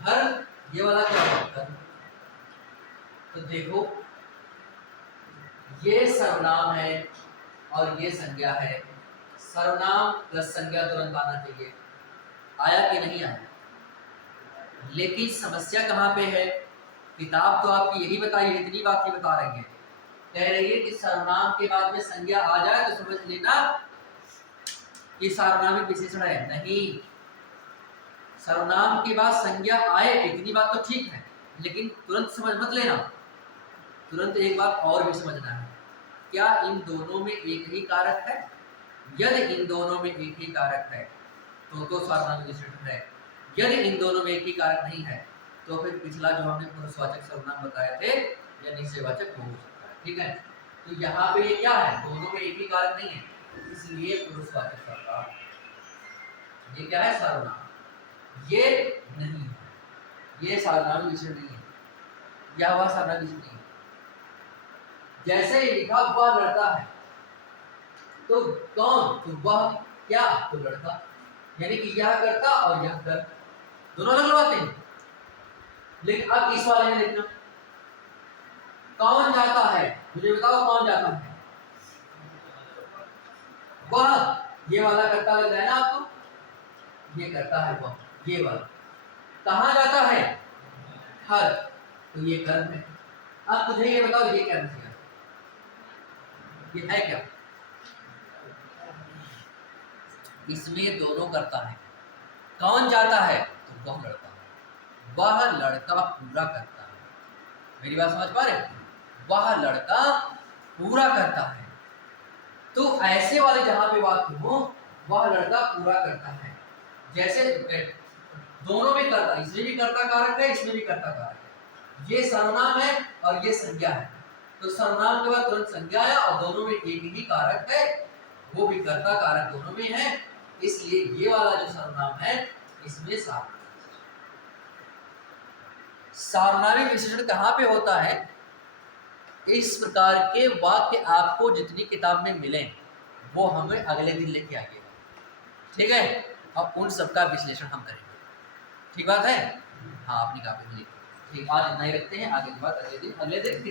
घर, ये वाला क्या हुआ, घर। तो देखो ये सर्वनाम है और ये संज्ञा है। सर्वनाम प्लस संज्ञा तुरंत आना चाहिए। आया कि नहीं आया? लेकिन समस्या कहाँ पे है? किताब तो आपकी यही बताई है, इतनी बात ही बता रही है। कह रही है कि सर्वनाम के बाद में संज्ञा आ जाए तो समझ लेना कि सार्वनामिक विशेषण है। नहीं, सर्वनाम के बाद संज्ञा आए इतनी बात तो ठीक है, लेकिन तुरंत समझ मत लेना। तुरंत एक बात और भी समझना है, क्या इन दोनों में एक ही कारक है? यदि इन दोनों में एक ही कारक है तो सार्वनामिक विशेषण है। यदि इन दोनों में एक ही कारक नहीं है तो फिर पिछला जो हमने पुरुषवाचक सर्वनाम बताए थे या निश्चयवाचक वो हो सकता है। ठीक है, तो यहाँ पे ये क्या है? दोनों में एक ही कारक नहीं है, इसलिए पुरुषवाचक सर्वनाम। ये क्या है? सर्वनाम। ये नहीं है, ये सार्वनामिक विशेषण नहीं है, यह वह सार्वनामिक विशेषण नहीं है। जैसे ही लिखा वह लड़का है, तो कौन? तो वह, क्या? तो लड़का। यानी कि यह करता और यह कर, दोनों अलग बातें हैं। लेकिन अब इस वाले में देखना, कौन जाता है? मुझे बताओ कौन जाता है? वह। ये वाला करता लग रहा है ना आपको? ये करता है वह, ये वाला। कहाँ जाता है? हर, तो ये कर्म है। अब तुझे ये बताओ ये क्या है? ये है क्या? इसमें दोनों करता है। कौन जाता है? तो वह लड़का। वह लड़का पूरा करता है। मेरी बात समझ पा रहे? वह लड़का पूरा करता है। तो ऐसे वाले जहां पे बात हो, वह लड़का पूरा करता है। जैसे दोनों में करता, इसमें भी करता कारक है, इसमें भी करता कारक है। ये सर्वनाम है और ये संज्ञा है। तो सर्वनाम के बाद तुरंत संज्ञा है और दोनों में एक ही कारक है, वो भी कर्ता कारक दोनों में है। इसलिए ये वाला जो सर्वनाम है इसमें सार्वनामिक विशेषण कहाँ पे होता है? इस प्रकार के वाक्य आपको जितनी किताब में मिले वो हमें अगले दिन लेके आइएगा। ठीक है, अब उन सबका विश्लेषण हम करेंगे। ठीक बात है? हाँ, अपनी कॉपी में लिखिए। ठीक, आज इतना ही रखते हैं, आगे की बात अगले दिन